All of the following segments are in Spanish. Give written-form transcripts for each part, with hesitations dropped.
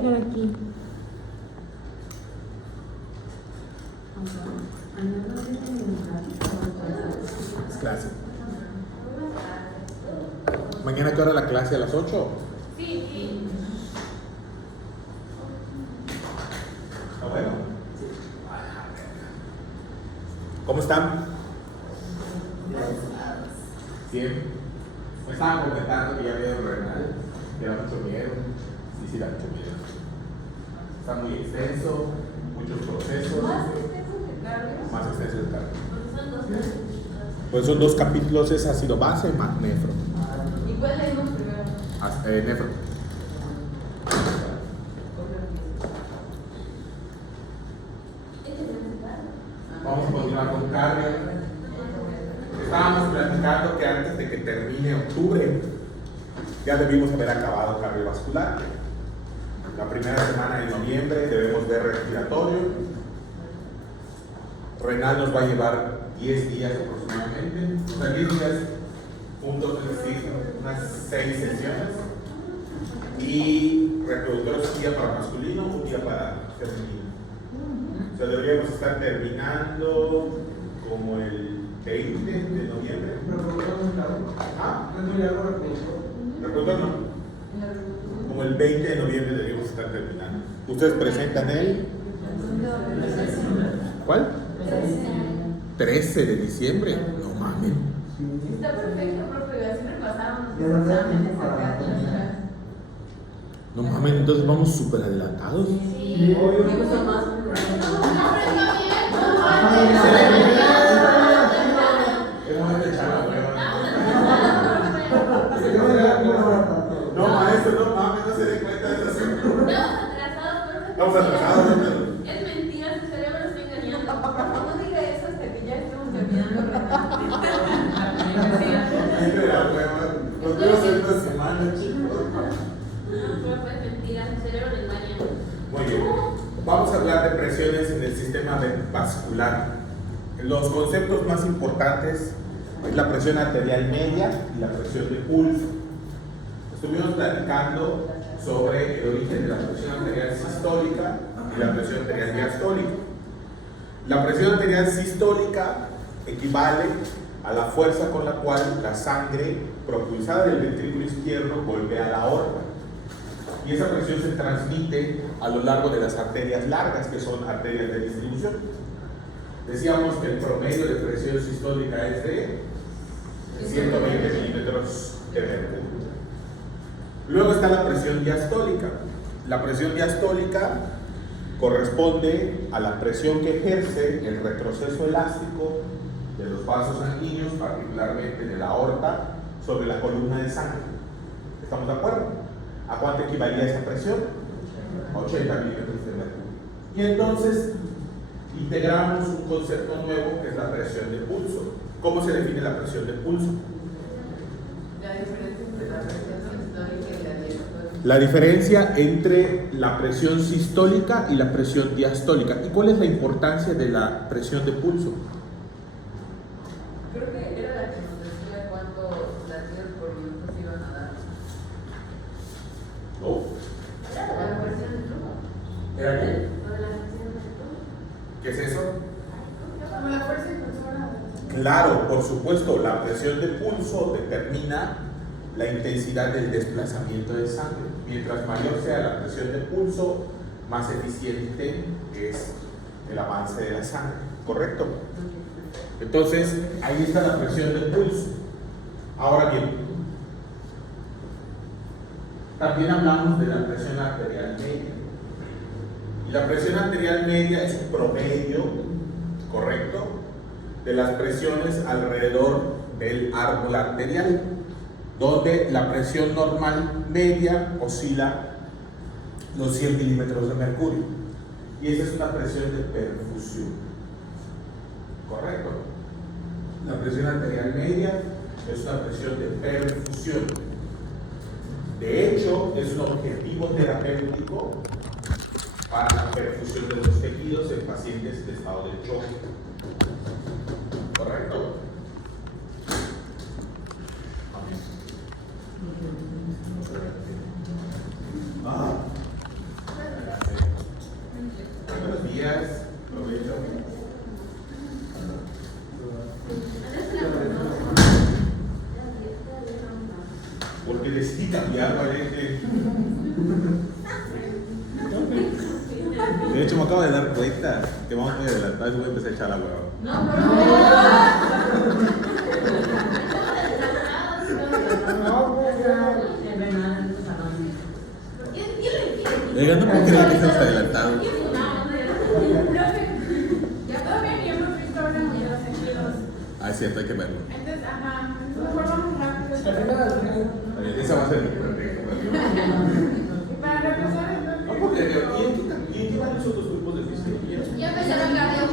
sacar aquí? Es clase. ¿Mañana qué hora la clase? ¿A las 8? Sí, sí. ¿Está bueno? ¿Cómo están? Bien. Me estaban comentando que ya vieron renal, que da mucho miedo. Sí, da mucho miedo. Está muy extenso, muchos procesos. ¿Más extenso que cardio? Más extenso el cardio. Son dos capítulos. Pues son 2 capítulos, es ácido base más nefro. ¿Y cuál leímos primero? Nefro. Vamos a continuar con cardio. Estábamos platicando que antes de que termine octubre ya debimos haber acabado cardiovascular. La primera semana de noviembre debemos ver respiratorio. Renal nos va a llevar 10 días aproximadamente. O sea, 10 días juntos, es decir, unas 6 sesiones. Y reproductor es un día para masculino, un día para femenino. O sea, deberíamos estar terminando como el 20 de noviembre. ¿Ah? Reproductor no. Como el 20 de noviembre deberíamos estar terminando. ¿Ustedes presentan el? ¿Cuál? 13 de diciembre. No mames. Está perfecto, profe. Así repasamos los exámenes acá. No mames, entonces vamos súper adelantados. Sí, me gusta más. Es momento de echar la prueba. No, maestro, no mames, no se dé cuenta de eso. Estamos atrasados, ¿no? Es mentira, su cerebro está engañando. No diga eso hasta que ya estemos terminando. Siempre la prueba. Nos vemos en una semana, chicos. No, es mentira, su cerebro le engaña. Muy bien. Vamos a hablar de presiones en el sistema vascular. Los conceptos más importantes es la presión arterial media y la presión de pulso. Estuvimos platicando sobre el origen de la presión arterial sistólica y la presión arterial diastólica. La presión arterial sistólica equivale a la fuerza con la cual la sangre propulsada del ventrículo izquierdo golpea la aorta. Y esa presión se transmite a lo largo de las arterias largas, que son arterias de distribución. Decíamos que el promedio de presión sistólica es de 120 milímetros de mercurio. Luego está la presión diastólica. La presión diastólica corresponde a la presión que ejerce el retroceso elástico de los vasos sanguíneos, particularmente de la aorta, sobre la columna de sangre. ¿Estamos de acuerdo? ¿A cuánto equivalía esa presión? 80 milímetros de mercurio. Y entonces integramos un concepto nuevo que es la presión de pulso. ¿Cómo se define la presión de pulso? La diferencia entre la presión sistólica y la diastólica. La diferencia entre la presión sistólica y la presión diastólica. ¿Y cuál es la importancia de la presión de pulso? Creo que era la que nos decía cuántos latidos por minuto se iban a dar. No. La presión del flujo. ¿Era qué? Lo de la presión del flujo. ¿Qué es eso? Como la fuerza impulsora. Claro, por supuesto, la presión de pulso determina la intensidad del desplazamiento de sangre. Mientras mayor sea la presión de pulso, más eficiente es el avance de la sangre, ¿correcto? Entonces, ahí está la presión de pulso. Ahora bien, también hablamos de la presión arterial media. Y la presión arterial media es un promedio, ¿correcto?, de las presiones alrededor del árbol arterial, donde la presión normal media oscila los 100 milímetros de mercurio. Y esa es una presión de perfusión, ¿correcto? La presión arterial media es una presión de perfusión. De hecho, es un objetivo terapéutico para la perfusión de los tejidos en pacientes de estado de choque. ¿Correcto? De hecho, me acabo de dar cuenta que vamos muy adelantados y voy a empezar a echar la hueva. Oiga, no puedo creer que estamos adelantados. Ah, es cierto, hay que verlo. Entonces, ajá, mejor vamos rápido. Esa va a ser mi pretexto. Y para repasar entonces. No, porque ¿y en qué van los otros grupos de fisiología? Ya empezaron a cardio.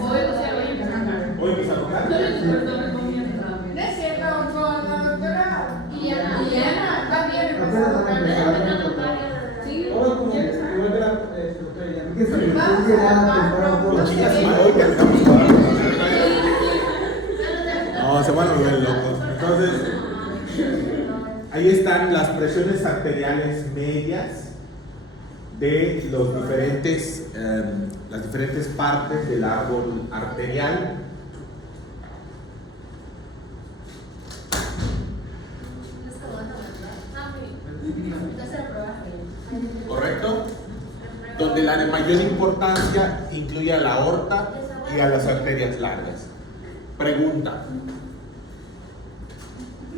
Hoy, o sea, hoy empezaron a cardio. Hoy empezaron a No es cierto, con la doctora Liliana, va bien, empezando cardio. Sí, ya no, se van a volver locos. Entonces, ahí están las presiones arteriales medias de las diferentes partes del árbol arterial. ¿Correcto? Donde la de mayor importancia incluye a la aorta y a las arterias largas. Pregunta: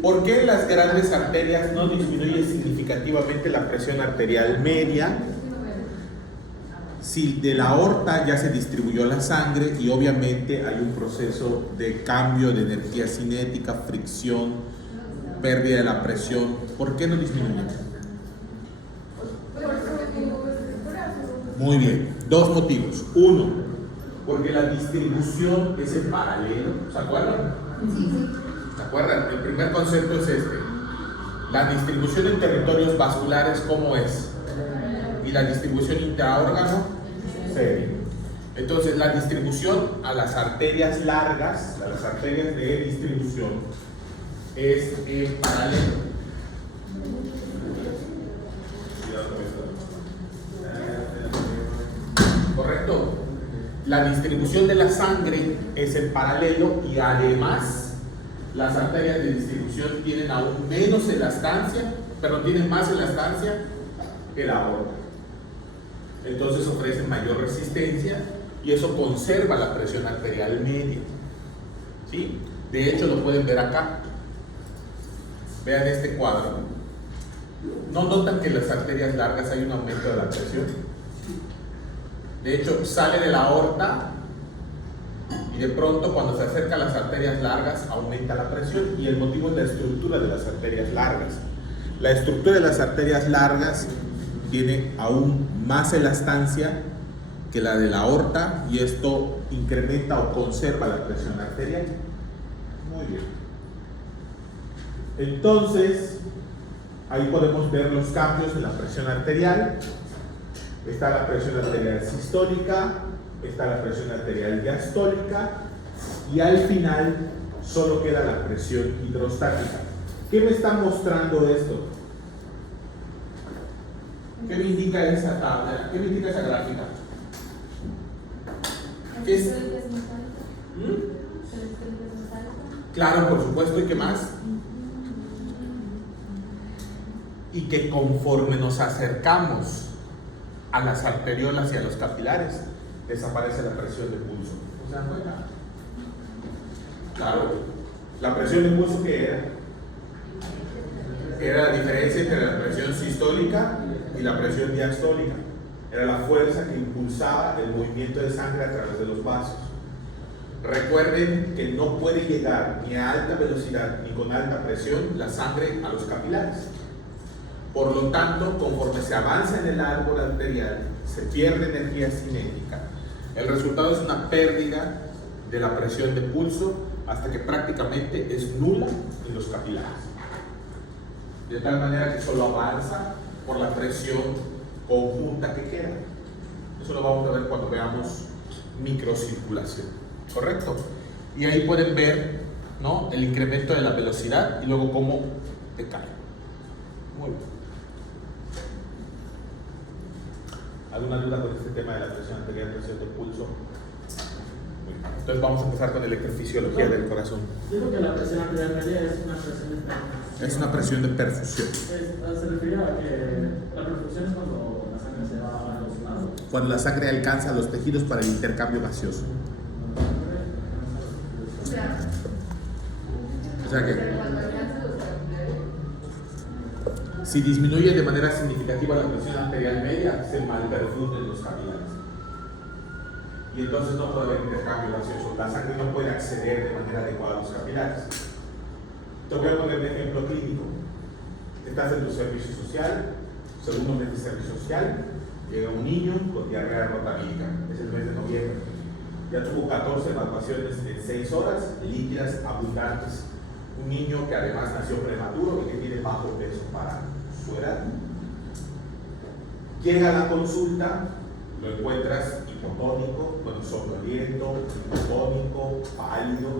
¿por qué en las grandes arterias no disminuye significativamente la presión arterial media? Si de la aorta ya se distribuyó la sangre y obviamente hay un proceso de cambio de energía cinética, fricción, pérdida de la presión, ¿por qué no disminuye? Muy bien, dos motivos. Uno, porque la distribución es en paralelo. ¿Se acuerdan? ¿Se acuerdan? El primer concepto es este. La distribución en territorios vasculares, ¿cómo es? Y la distribución intraórgano, serie. Entonces, la distribución a las arterias largas, a las arterias de distribución, es en paralelo. ¿Correcto? La distribución de la sangre es en paralelo y además las arterias de distribución tienen aún menos elastancia, pero tienen más elastancia que la aorta. Entonces ofrecen mayor resistencia y eso conserva la presión arterial media. ¿Sí? De hecho, lo pueden ver acá. Vean este cuadro. ¿No notan que en las arterias largas hay un aumento de la presión? De hecho, sale de la aorta y de pronto cuando se acerca a las arterias largas aumenta la presión, y el motivo es la estructura de las arterias largas. La estructura de las arterias largas tiene aún más elastancia que la de la aorta y esto incrementa o conserva la presión arterial. Muy bien. Entonces, ahí podemos ver los cambios en la presión arterial. Está la presión arterial sistólica, está la presión arterial diastólica y al final solo queda la presión hidrostática. ¿Qué me está mostrando esto? ¿Qué me indica esa tabla? ¿Qué me indica esa gráfica? ¿Qué es? Claro, por supuesto, ¿y qué más? Y que conforme nos acercamos a las arteriolas y a los capilares, desaparece la presión de pulso. ¿Se dan cuenta? Claro, la presión de pulso, ¿qué era? Era la diferencia entre la presión sistólica y la presión diastólica. Era la fuerza que impulsaba el movimiento de sangre a través de los vasos. Recuerden que no puede llegar ni a alta velocidad ni con alta presión la sangre a los capilares. Por lo tanto, conforme se avanza en el árbol arterial, se pierde energía cinética. El resultado es una pérdida de la presión de pulso hasta que prácticamente es nula en los capilares. De tal manera que solo avanza por la presión conjunta que queda. Eso lo vamos a ver cuando veamos microcirculación. ¿Correcto? Y ahí pueden ver, ¿no?, el incremento de la velocidad y luego cómo decae. Muy bien. ¿Alguna duda con este tema de la presión arterial, presión de pulso? Muy bien. Entonces vamos a empezar con electrofisiología del corazón. Digo que la presión arterial media es una presión de perfusión. Es una presión de perfusión. Se refiere a que la perfusión es cuando la sangre se va a los lados. Cuando la sangre alcanza los tejidos para el intercambio gaseoso. O sea que si disminuye de manera significativa la presión arterial media, se malperfunden los capilares. Y entonces no puede haber intercambio gaseoso. La sangre no puede acceder de manera adecuada a los capilares. Te voy a poner un ejemplo clínico. Estás en tu servicio social, segundo mes de servicio social, llega un niño con diarrea rotavírica. Es el mes de noviembre. Ya tuvo 14 evacuaciones en 6 horas, líquidas abundantes. Un niño que además nació prematuro y que tiene bajo peso para su edad. Llega a la consulta, lo encuentras hipotónico, con somnoliento, hipotónico, pálido,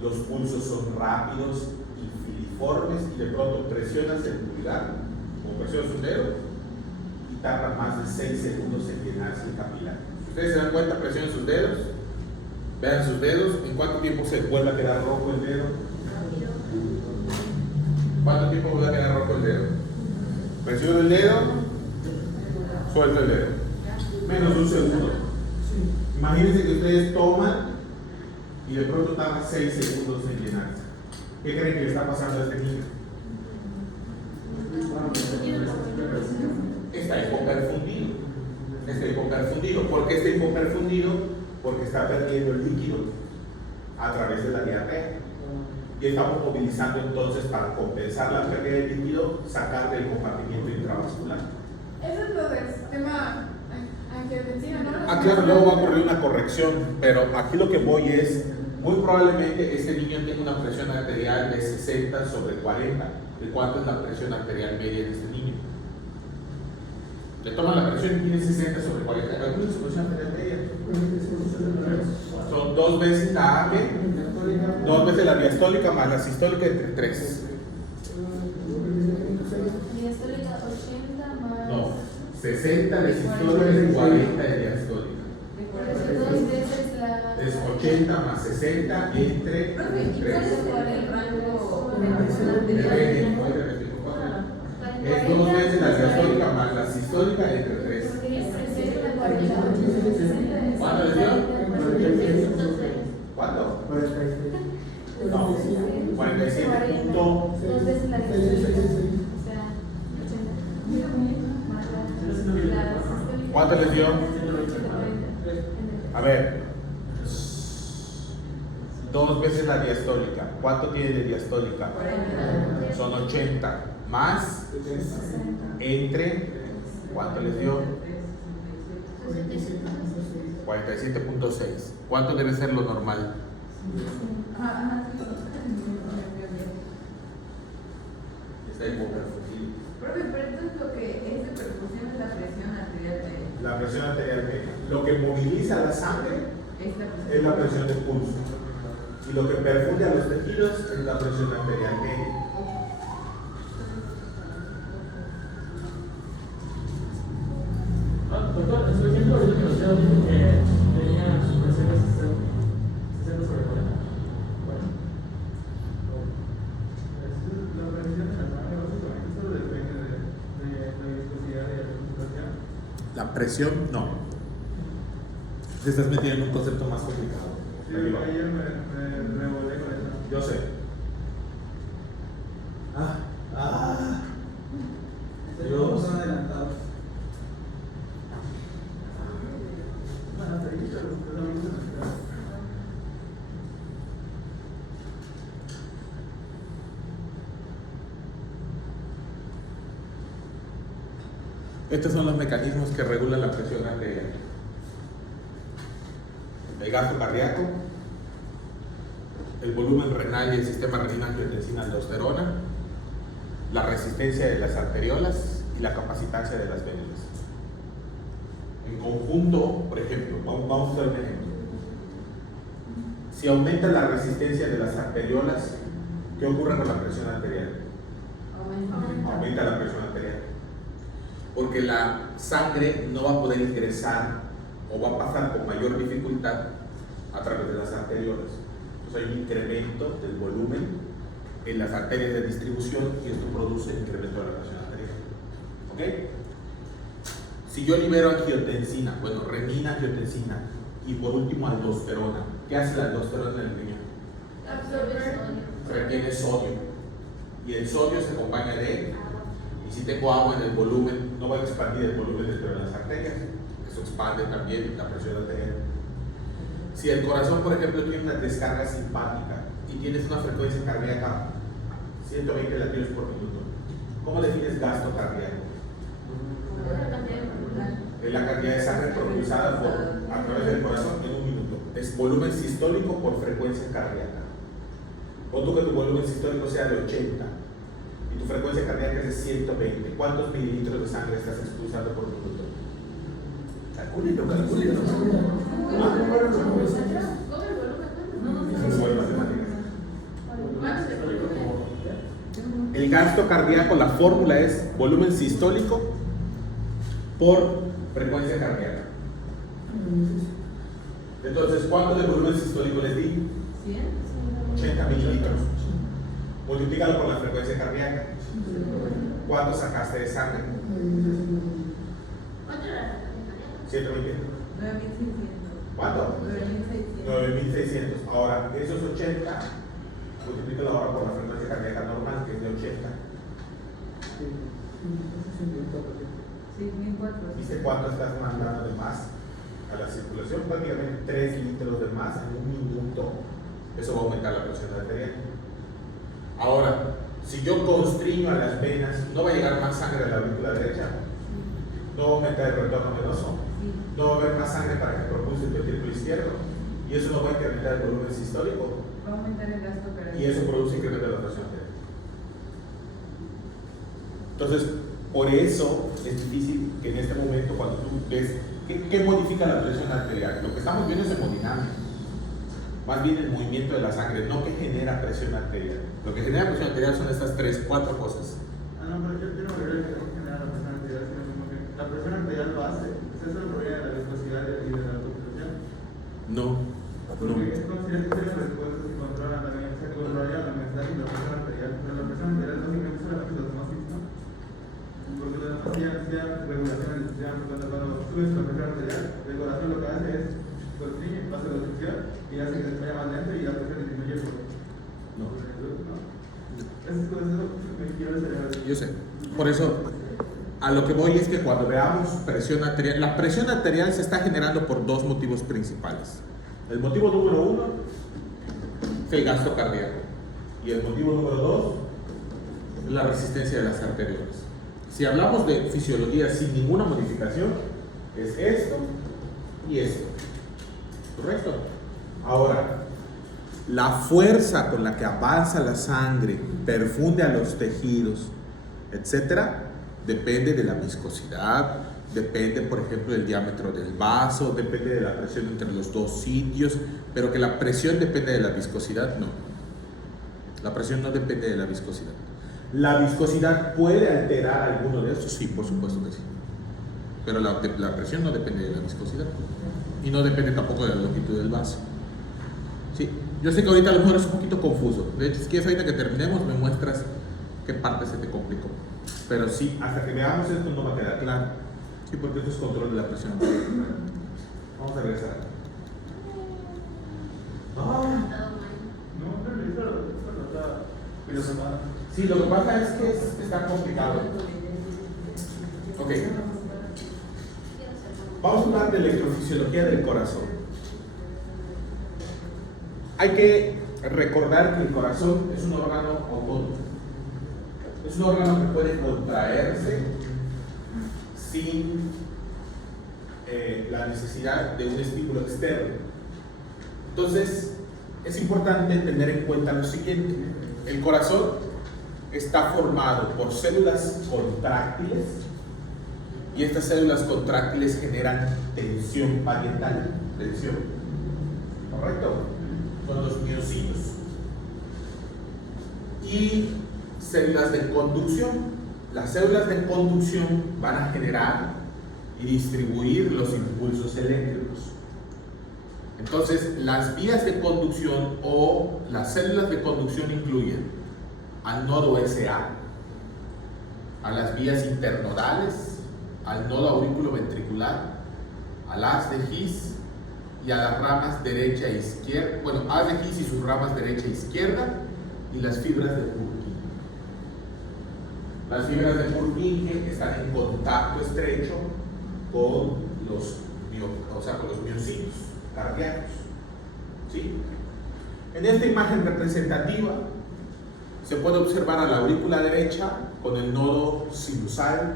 los pulsos son rápidos y filiformes y de pronto presionas el pulgar, como presionas un dedo, y tarda más de 6 segundos en llenarse el capilar. Si ustedes se dan cuenta, presionen sus dedos, vean sus dedos, ¿en cuánto tiempo se vuelve a quedar rojo el dedo? ¿Cuánto tiempo vuelve a quedar rojo el dedo? Presiono el dedo, suelto el dedo. Menos un segundo. Imagínense que ustedes toman y de pronto tarda 6 segundos en llenarse. ¿Qué creen que le está pasando a este niño? Está hipoperfundido. Está hipoperfundido. ¿Por qué está hipoperfundido? Porque está perdiendo el líquido a través de la diarrea. Y estamos movilizando entonces para compensar la pérdida de líquido, sacar del compartimiento intravascular. Eso es lo del sistema angiotensina, ¿no? Ah, claro, luego va a ocurrir una corrección, pero aquí lo que voy es, muy probablemente este niño tenga una presión arterial de 60 sobre 40. ¿De cuánto es la presión arterial media de este niño? Le toman la presión y tiene 60 sobre 40. ¿Calculen su presión arterial media? Son 2 veces la AB, 2 veces la diastólica más la sistólica entre 3. Diastólica 80 más. No, 60 de sistólica y 40 de diastólica. Por eso 2 veces la. Es 80 más 60 entre 3. ¿Cuál es el rango de presión arterial? Es 2 veces la diastólica más la sistólica entre 3. ¿Cuánto le dio? ¿Cuánto? No, 47 punto. 2 veces la diastólica. O sea, 80. ¿Cuánto les dio? A ver, 2 veces la diastólica. ¿Cuánto tiene de diastólica? Son 80 más entre, ¿cuánto les dio? 47.6. ¿Cuánto debe ser lo normal? Está hipoperfusivo. Profe, pero entonces lo que es de perfusión es la presión arterial media. La presión arterial media. Lo que moviliza la sangre es la presión de pulso. Y lo que perfunde a los tejidos es la presión arterial media. Doctor, en su ejemplo, ahorita que nos dijo que tenía sus presiones 60 sobre 40. Bueno. La presión de la sangre básicamente solo depende de la viscosidad y la concentración. La presión, no. Te estás metiendo en un concepto más complicado. Sí, ayer me volé con eso. Yo sé. Dios. Son adelantados. Bueno, hasta ahí, pero lo mismo. Estos son los mecanismos que regulan la presión arterial. El gasto cardíaco, el volumen renal y el sistema renina-angiotensina-aldosterona, la resistencia de las arteriolas y la capacitancia de las vénulas. En conjunto, por ejemplo, vamos a hacer un ejemplo. Si aumenta la resistencia de las arteriolas, ¿qué ocurre con la presión arterial? Aumenta la presión arterial. Porque la sangre no va a poder ingresar o va a pasar con mayor dificultad a través de las arteriolas. Entonces hay un incremento del volumen en las arterias de distribución y esto produce el incremento de la presión arterial. ¿Ok? Si yo libero angiotensina, bueno, renina, angiotensina y por último aldosterona, ¿qué hace la aldosterona en el riñón? Retiene sodio y el sodio se acompaña de, y si tengo agua en el volumen, no va a expandir el volumen dentro de las arterias, eso expande también la presión arterial. Si el corazón, por ejemplo, tiene una descarga simpática y tienes una frecuencia cardíaca 120 latidos por minuto, ¿cómo defines gasto cardíaco? Es la cantidad de sangre propulsada a través del corazón en un minuto. Es volumen sistólico por frecuencia cardíaca. Pon tú que tu volumen sistólico sea de 80 y tu frecuencia cardíaca es de 120. ¿Cuántos mililitros de sangre estás expulsando por minuto? Calcúlenlo. El gasto cardíaco, la fórmula es volumen sistólico por frecuencia cardíaca. Entonces, ¿cuánto de volumen sistólico les di? 80 mililitros. Multiplícalo por la frecuencia cardíaca. ¿Cuánto sacaste de sangre? 120. 9.600. ¿Cuánto? 9.600. 9600. Ahora, esos 80, multiplícalo ahora por la frecuencia cardíaca normal, que es de 80. Sí, 1.400. ¿Viste cuánto estás mandando de más a la circulación? Prácticamente 3 litros de más en un minuto. Eso va a aumentar la presión arterial. Ahora, si yo constriño a las venas, ¿no va a llegar más sangre a la aurícula derecha? ¿No va a aumentar el retorno venoso? ¿No va a haber más sangre para que propulse el ventrículo izquierdo? ¿Y eso no va a incrementar el volumen sistólico? Va a aumentar el gasto cardíaco. Y eso produce incremento de la presión arterial. Entonces, por eso es difícil que en este momento, cuando tú ves, ¿qué modifica la presión arterial? Lo que estamos viendo es hemodinámica. Más bien el movimiento de la sangre, no que genera presión arterial. Lo que genera presión arterial son estas 4 cosas. No, pero yo no creo que no genera la presión arterial, sino como que la presión arterial lo hace. Eso proviene de la viscosidad y de la autopresión. No. Porque es considerable que las respuestas que controlan también, se controlaría la mensaje y la presión arterial. Pero la presión arterial básicamente solamente los osmosis, ¿no? Porque la osmosis ya regulación del sistema, por tanto, cuando subes la presión arterial, el corazón lo que hace es constriñe, pasa la presión y hace que se vaya más lento y la presión disminuye por. No. Esas cosas me quiero celebrar. Yo sé. Por eso, a lo que voy es que cuando veamos presión arterial, la presión arterial se está generando por 2 motivos principales. El motivo número 1 es el gasto cardíaco. Y el motivo número 2 es la resistencia de las arteriolas. Si hablamos de fisiología sin ninguna modificación, es esto y esto. ¿Correcto? Ahora, la fuerza con la que avanza la sangre, perfunde a los tejidos, etcétera, depende de la viscosidad, depende, por ejemplo, del diámetro del vaso, depende de la presión entre los 2 sitios, pero que la presión depende de la viscosidad, no. La presión no depende de la viscosidad. ¿La viscosidad puede alterar alguno de estos? Sí, por supuesto que sí. Pero la presión no depende de la viscosidad. Y no depende tampoco de la longitud del vaso. Sí, yo sé que ahorita a lo mejor es un poquito confuso. De hecho, si quieres ahorita que terminemos me muestras qué parte se te complicó. Pero sí, hasta que veamos esto no va a quedar claro. Sí, porque esto es control de la presión. Vamos a regresar. No, pero eso está filosofado. Sí, lo que pasa es que está complicado. Ok. Vamos a hablar de electrofisiología del corazón. Hay que recordar que el corazón es un órgano autónomo. Es un órgano que puede contraerse sin la necesidad de un estímulo externo. Entonces, es importante tener en cuenta lo siguiente. El corazón está formado por células contráctiles y estas células contráctiles generan tensión parietal. Tensión. ¿Correcto? Son los miocitos. Y células de conducción. Las células de conducción van a generar y distribuir los impulsos eléctricos. Entonces, las vías de conducción o las células de conducción incluyen al nodo SA, a las vías internodales, al nodo aurículo-ventricular, al haz de His y a las ramas derecha e izquierda, bueno, haz de His y sus ramas derecha e izquierda, y las fibras de Purkinje. Las fibras de Purkinje están en contacto estrecho con los miocitos cardíacos. ¿Sí? En esta imagen representativa se puede observar a la aurícula derecha con el nodo sinusal,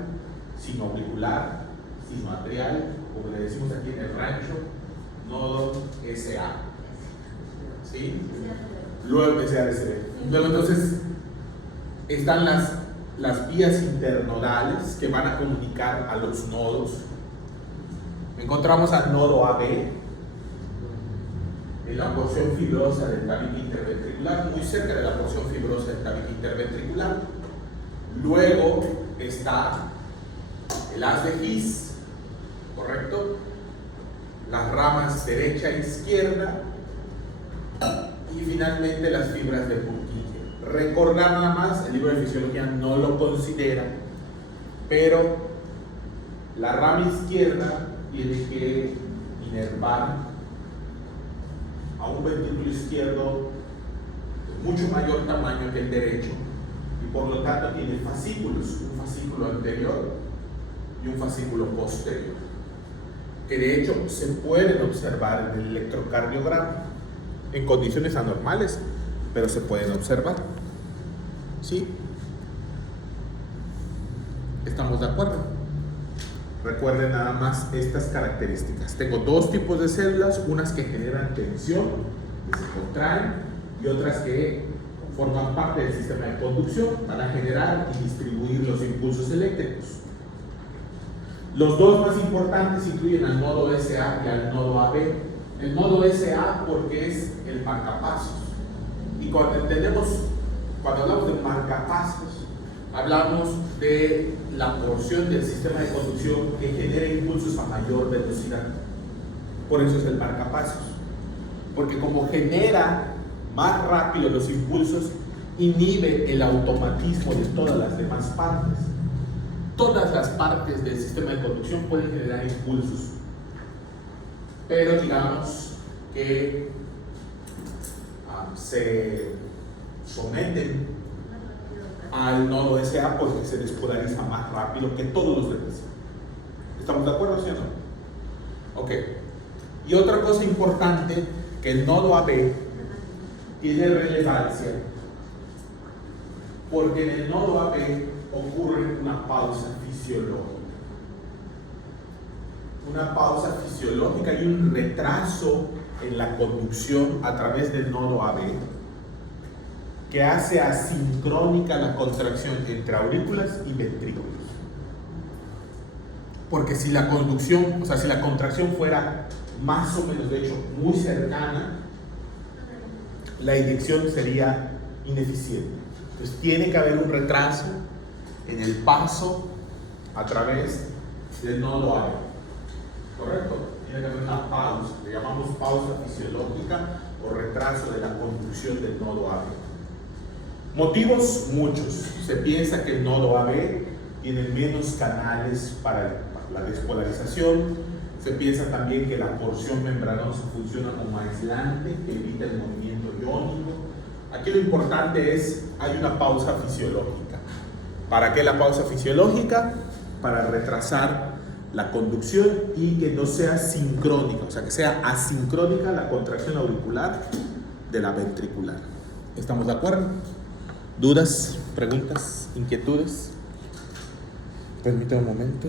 sinoauricular, sinoatrial, como le decimos aquí en el rancho, nodo SA. ¿Sí? Luego entonces están las vías internodales que van a comunicar a los nodos. Encontramos al nodo AB en la porción fibrosa del tabique interventricular, muy cerca de la porción fibrosa del tabique interventricular. Luego está el haz de His, ¿correcto? Las ramas derecha e izquierda y finalmente las fibras de Purkinje. Recordar nada más, el libro de fisiología no lo considera, pero la rama izquierda tiene que inervar a un ventrículo izquierdo de mucho mayor tamaño que el derecho y por lo tanto tiene fascículos, un fascículo anterior y un fascículo posterior, que de hecho se pueden observar en el electrocardiograma en condiciones anormales, pero se pueden observar. ¿Sí? ¿Estamos de acuerdo? Recuerden nada más estas características. Tengo dos tipos de células, unas que generan tensión, que se contraen, y otras que forman parte del sistema de conducción para generar y distribuir los impulsos eléctricos. Los dos más importantes incluyen al nodo SA y al nodo AB. El nodo SA porque es el marcapasos. Y cuando hablamos de marcapasos, hablamos de la porción del sistema de conducción que genera impulsos a mayor velocidad. Por eso es el marcapasos. Porque como genera más rápido los impulsos, inhibe el automatismo de todas las demás partes. Todas las partes del sistema de conducción pueden generar impulsos, pero digamos que se someten al nodo SA porque se despolariza más rápido que todos los demás. ¿Estamos de acuerdo, sí o no? Ok. Y otra cosa importante, que el nodo AB tiene relevancia porque en el nodo AB ocurre una pausa fisiológica. Una pausa fisiológica y un retraso en la conducción a través del nodo AB que hace asincrónica la contracción entre aurículas y ventrículos. Porque si la conducción, o sea, si la contracción fuera más o menos, de hecho, muy cercana, la eyección sería ineficiente. Entonces tiene que haber un retraso en el paso a través del nodo AB. ¿Correcto? Tiene que haber una pausa, le llamamos pausa fisiológica o retraso de la conducción del nodo AB. Motivos muchos. Se piensa que el nodo AB tiene menos canales para la despolarización. Se piensa también que la porción membranosa funciona como aislante, que evita el movimiento iónico. Aquí lo importante es, hay una pausa fisiológica. ¿Para qué la pausa fisiológica? Para retrasar la conducción y que no sea sincrónica, o sea, que sea asincrónica la contracción auricular de la ventricular. ¿Estamos de acuerdo? ¿Dudas, preguntas, inquietudes? Permítame un momento.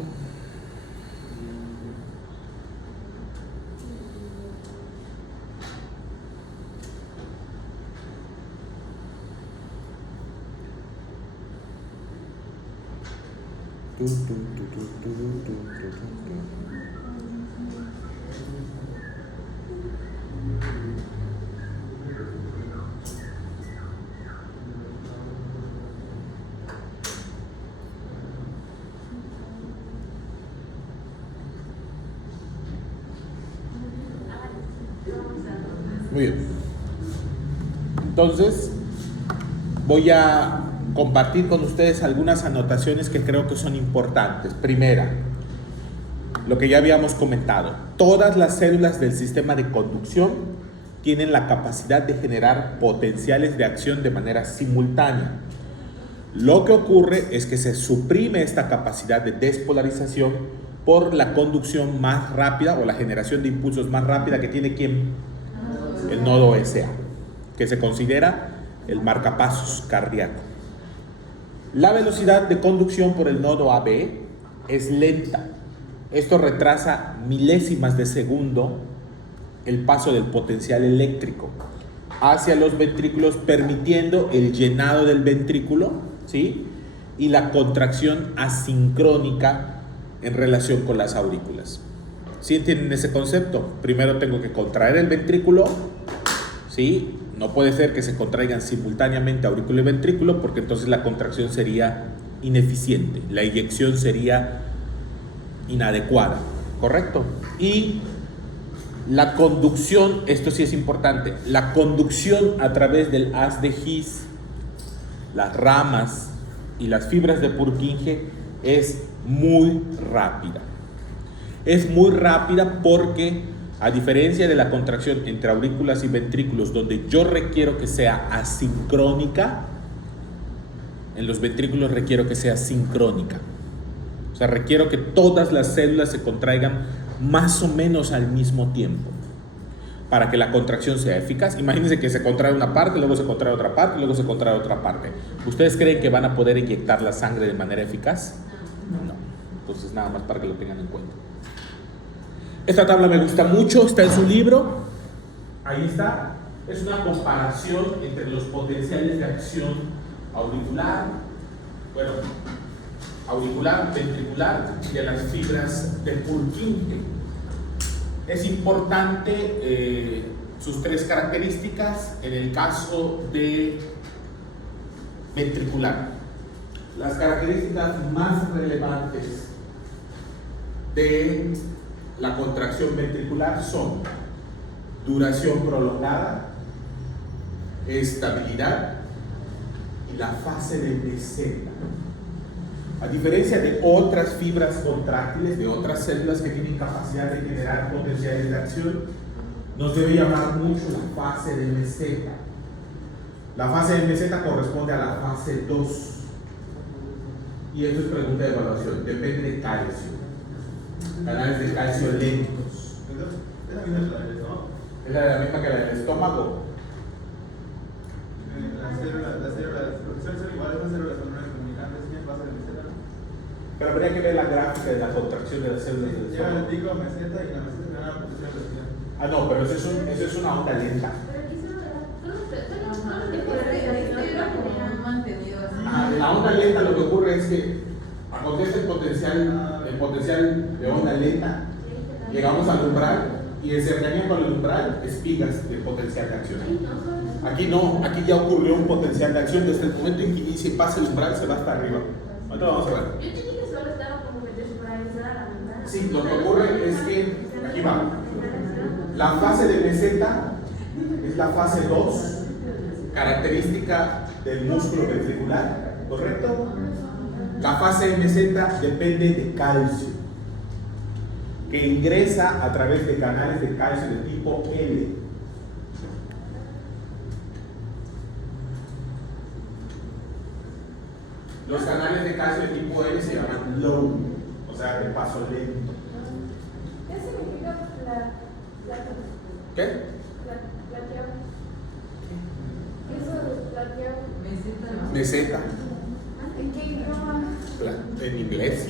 Muy bien. Entonces, voy a compartir con ustedes algunas anotaciones que creo que son importantes. Primera, lo que ya habíamos comentado. Todas las células del sistema de conducción tienen la capacidad de generar potenciales de acción de manera simultánea. Lo que ocurre es que se suprime esta capacidad de despolarización por la conducción más rápida o la generación de impulsos más rápida que tiene ¿quién? El nodo SA, que se considera el marcapasos cardíaco. La velocidad de conducción por el nodo AB es lenta. Esto retrasa milésimas de segundo el paso del potencial eléctrico hacia los ventrículos, permitiendo el llenado del ventrículo, ¿sí? Y la contracción asincrónica en relación con las aurículas. ¿Sí entienden ese concepto? Primero tengo que contraer el ventrículo, ¿sí? No puede ser que se contraigan simultáneamente aurículo y ventrículo, porque entonces la contracción sería ineficiente, la eyección sería inadecuada, ¿correcto? Y la conducción, esto sí es importante, la conducción a través del haz de His, las ramas y las fibras de Purkinje es muy rápida. Es muy rápida porque, a diferencia de la contracción entre aurículas y ventrículos, donde yo requiero que sea asincrónica, en los ventrículos requiero que sea sincrónica. O sea, requiero que todas las células se contraigan más o menos al mismo tiempo para que la contracción sea eficaz. Imagínense que se contrae una parte, luego se contrae otra parte, luego se contrae otra parte. ¿Ustedes creen que van a poder inyectar la sangre de manera eficaz? No. Entonces, nada más para que lo tengan en cuenta. Esta tabla me gusta mucho, está en su libro. Ahí está. Es una comparación entre los potenciales de acción auricular, ventricular, de las fibras de Purkinje. Es importante sus tres características en el caso de ventricular. Las características más relevantes de la contracción ventricular son duración prolongada, estabilidad y la fase de meseta. A diferencia de otras fibras contráctiles, de otras células que tienen capacidad de generar potenciales de acción, nos debe llamar mucho la fase de meseta. La fase de meseta corresponde a la fase 2. Y esto es pregunta de evaluación, depende de calcio. Canales de calcio lentos. ¿Esa misma es la del estómago? Es la misma que la del estómago. Las células, son iguales, las células son comunicantes, ¿quién pasa de meseta? Pero habría que ver la gráfica de la contracción de las células del Llega el estómago. pico a meseta y la meseta tiene una posición respiración. Ah, no, pero eso es una onda lenta. La onda lenta, lo que ocurre es que acontece el potencial de onda lenta, llegamos al umbral y en cercanía con el umbral espigas de potencial de acción. Aquí no, aquí ya ocurrió un potencial de acción. Desde el momento en que inicia y pasa el umbral se va hasta arriba. Ahorita vamos a ver. Yo entendí que solo estaba como que despolarizada la membrana. Sí, lo que ocurre es que aquí va. La fase de meseta es la fase 2, característica del músculo ventricular, ¿correcto? La fase de meseta depende de calcio, que ingresa a través de canales de calcio de tipo L. Los canales de calcio de tipo L se llaman low, o sea, de paso lento. ¿Qué significa ¿Qué? plateado? Eso es plateado. Meseta. ¿En qué idioma? En inglés.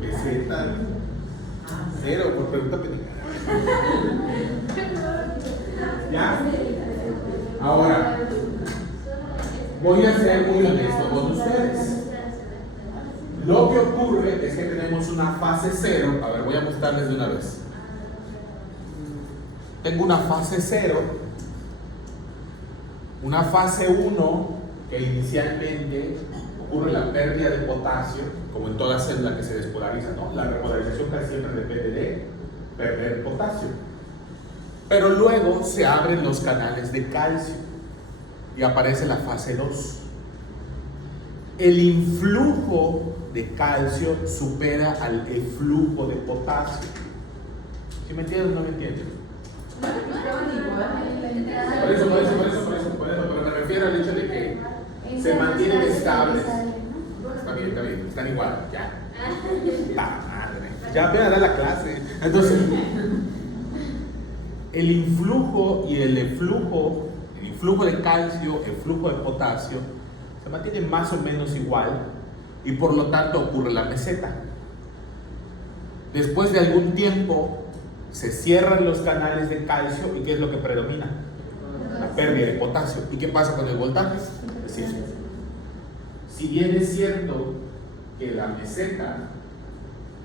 Meseta. Cero, por pregunta pendeja. ¿Ya? Ahora, voy a ser muy honesto con ustedes. Lo que ocurre es que tenemos una fase 0. A ver, voy a mostrarles de una vez. Tengo una fase 0, una fase 1 que inicialmente ocurre la pérdida de potasio, como en toda célula que se despolariza, ¿no? La repolarización casi siempre depende de perder potasio. Pero luego se abren los canales de calcio y aparece la fase 2. El influjo de calcio supera al eflujo de potasio. ¿Sí me entienden o no me entienden? Por eso, pero me refiero al hecho de que se mantienen estables. Está bien, están igual, ya. Madre. Ya me dará la clase. Entonces, el influjo y el eflujo de calcio, el flujo de potasio, se mantienen más o menos igual y por lo tanto ocurre la meseta. Después de algún tiempo se cierran los canales de calcio y ¿qué es lo que predomina? La pérdida de potasio. ¿Y qué pasa con el voltaje? Es decir, si bien es cierto que la meseta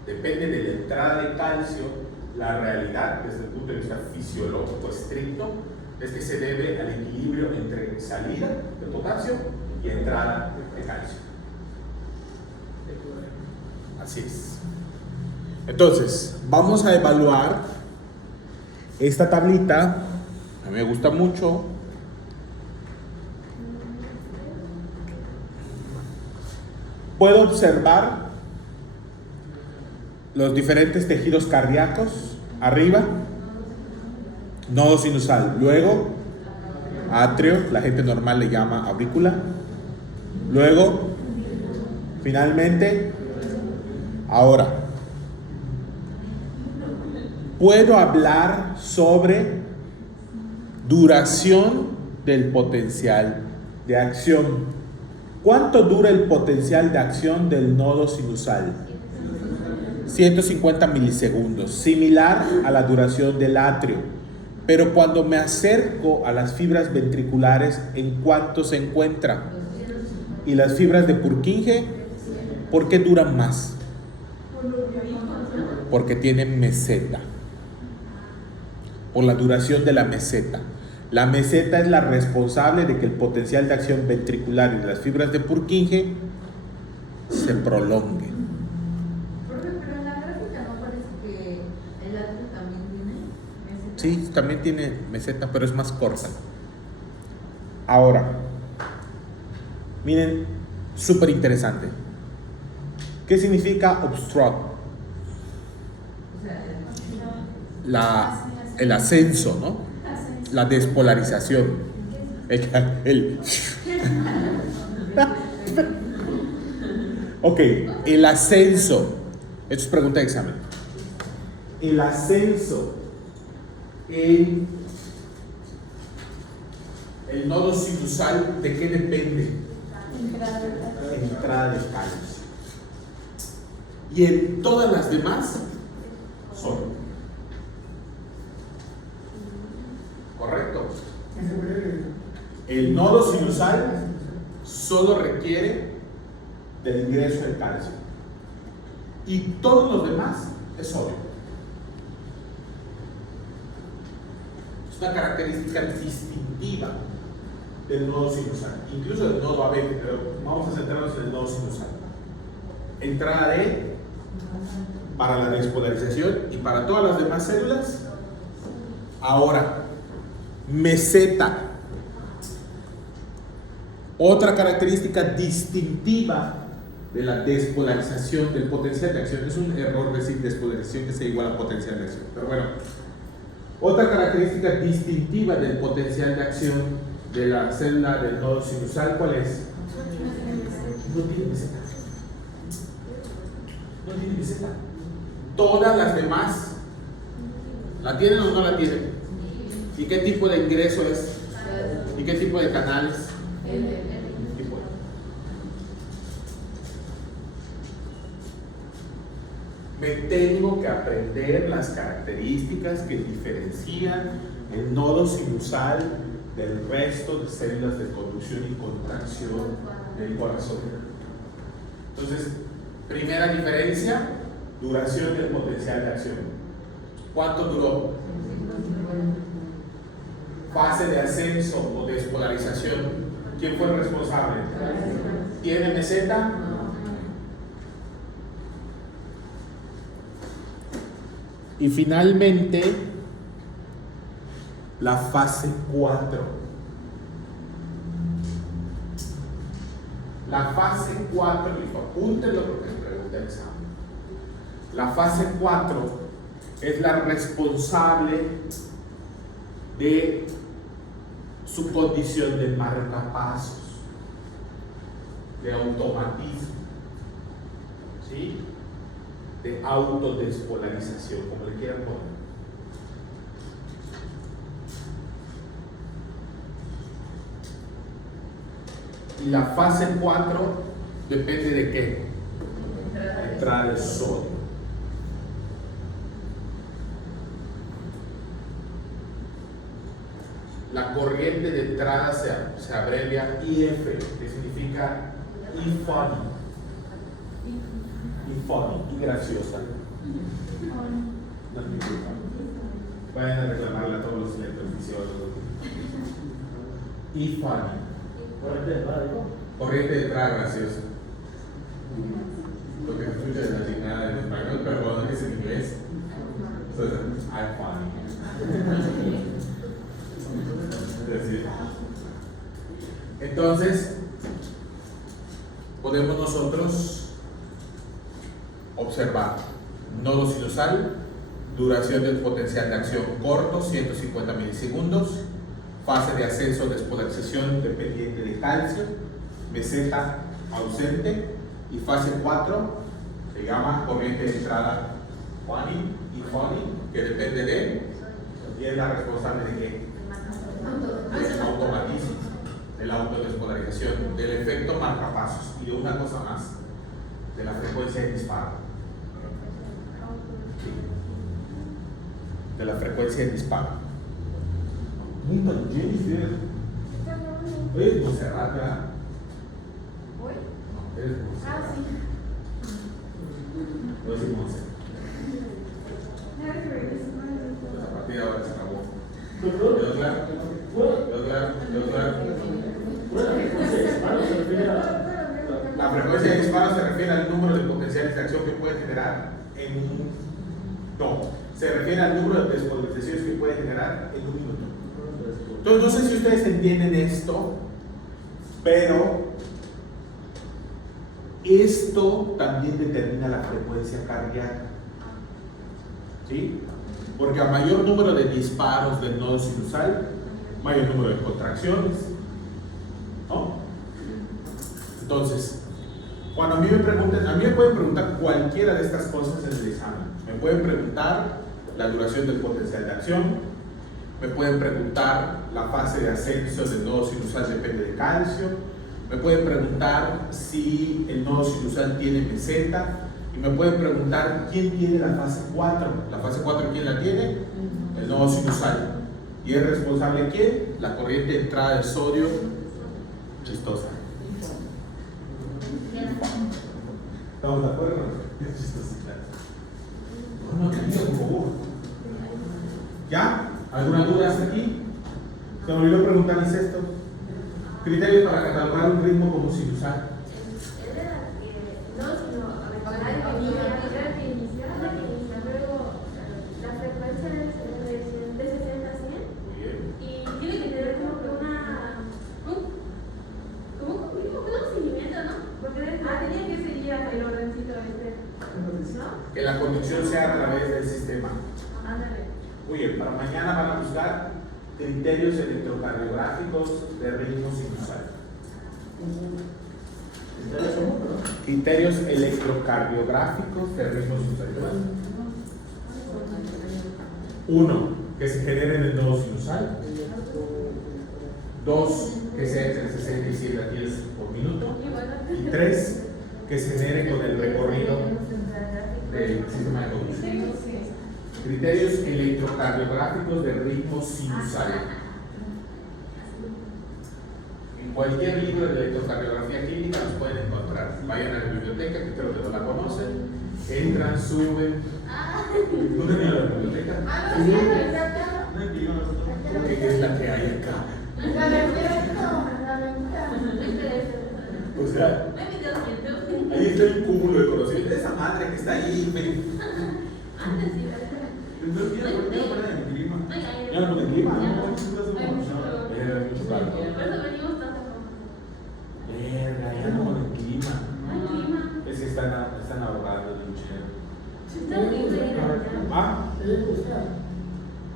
depende de la entrada de calcio, la realidad desde el punto de vista fisiológico estricto es que se debe al equilibrio entre salida de potasio y entrada de calcio. Así es. Entonces, vamos a evaluar esta tablita. A mí me gusta mucho. Puedo observar los diferentes tejidos cardíacos. Arriba, nodo sinusal. Luego, atrio, la gente normal le llama aurícula. Luego, finalmente, ahora, puedo hablar sobre duración del potencial de acción. ¿Cuánto dura el potencial de acción del nodo sinusal? 150 milisegundos, similar a la duración del atrio. Pero cuando me acerco a las fibras ventriculares, ¿en cuánto se encuentra? Y las fibras de Purkinje, ¿por qué duran más? Porque tienen meseta. Por la duración de la meseta. La meseta es la responsable de que el potencial de acción ventricular y de las fibras de Purkinje se prolongue. Pero en la gráfica no parece que el atrio también tiene meseta. Sí, también tiene meseta, pero es más corta. Ahora, miren, súper interesante. ¿Qué significa obstruct? El ascenso, ¿no? La despolarización. Ok, el ascenso. Esto es pregunta de examen. El ascenso en el nodo sinusal, ¿de qué depende? Entrada de calcio. Y en todas las demás, son. ¿Correcto? El nodo sinusal solo requiere del ingreso de calcio. Y todos los demás es sodio. Es una característica distintiva del nodo sinusal, incluso del nodo AB, pero vamos a centrarnos en el nodo sinusal. Entrada de para la despolarización y para todas las demás células. Ahora, meseta. Otra característica distintiva de la despolarización del potencial de acción. Es un error decir despolarización que sea igual a potencial de acción, pero bueno. Otra característica distintiva del potencial de acción de la célula del nodo sinusal, ¿cuál es? No tiene meseta. No tiene meseta. Todas las demás, ¿la tienen o no la tienen? ¿Y qué tipo de ingreso es? ¿Y qué tipo de canales? Me tengo que aprender las características que diferencian el nodo sinusal del resto de células de conducción y contracción del corazón. Entonces, primera diferencia, duración del potencial de acción. ¿Cuánto duró? Fase de ascenso o despolarización. ¿Quién fue el responsable? ¿Tiene meseta? Y finalmente, la fase 4. La fase 4, y apúntenlo porque me pregunta el examen. La fase 4 es la responsable de su condición de marcapasos, de automatismo, ¿sí? De autodespolarización, como le quieran poner. Y la fase 4 depende de qué? Entrada de sodio. La corriente de entrada se abrevia IF, que significa funny. Funny y graciosa. No es mi culpa. Vayan a reclamarle a todos los electrofisiólogos. Funny. Corriente de entrada graciosa. Lo que se escucha de la chingada en español, pero es en inglés. Entonces, I'm funny. Es decir, entonces, podemos nosotros observar nodo sinusal, duración del potencial de acción corto, 150 milisegundos, fase de ascenso despolarización dependiente de calcio, meseta ausente, y fase 4 se llama corriente de entrada funny y funny, que depende de, y es la responsable de qué? Del automatismo, de la autodespolarización, del efecto marcapasos y de una cosa más, de la frecuencia de disparo. De la frecuencia de disparo. Muy tan Jennifer. Eres Monserrat, ¿verdad? ¿Hoy? No, eres Monserrat. Ah, sí. Yo soy Monserrat. Pues a partir de ahora se acabó. ¿Quedó claro? ¿Quedó claro? ¿Quedó claro? La frecuencia de disparo se refiere al número de potenciales de acción que puede generar en un... No, se refiere al número de despolarizaciones que puede generar en un minuto. Entonces, no sé si ustedes entienden esto, pero esto también determina la frecuencia cardíaca. ¿Sí? Porque a mayor número de disparos del nodo sinusal, mayor número de contracciones, ¿no? Entonces, cuando a mí me preguntan, a mí me pueden preguntar cualquiera de estas cosas en el examen. Me pueden preguntar la duración del potencial de acción, me pueden preguntar la fase de ascenso del nodo sinusal depende de calcio, me pueden preguntar si el nodo sinusal tiene meseta, y me pueden preguntar quién tiene la fase 4. La fase 4, ¿quién la tiene? El nodo sinusal. ¿Y es responsable quién? La corriente de entrada de sodio chistosa. ¿Estamos de acuerdo? Es chistosita. No, por favor. ¿Ya? ¿Alguna duda hasta aquí? Se me olvidó preguntarles esto. Criterios para catalogar un ritmo como sinusal. Que la conducción sea a través del sistema. Muy bien, para mañana van a buscar criterios electrocardiográficos de ritmo sinusal. Criterios electrocardiográficos de ritmo sinusal. 1. Que se genere en el nodo sinusal. 2. Que sea entre 60 y 100 latidos por minuto. Y 3. Que se genere con el recorrido del sistema de conducción. Criterios electrocardiográficos de ritmo sinusal. En cualquier libro de electrocardiografía clínica los pueden encontrar. Vayan a la biblioteca, que creo que no la conocen. Entran, suben. ¿No tenían la biblioteca? ¿Qué es la que hay acá? O sea, No hay videos en YouTube. ahí está el cúmulo de conocimiento. Esa madre que está ahí, Antes sí, Entonces, ¿qué poner en clima? no hay aire. ¿Ya no ponen clima? Ya No, no. eso es Hay mucho calor. mucho calor. Por eso venimos tanto. Verga, ya no ponen clima. No hay clima. Es que están ahorrando el dinero. Está horrible. Ah,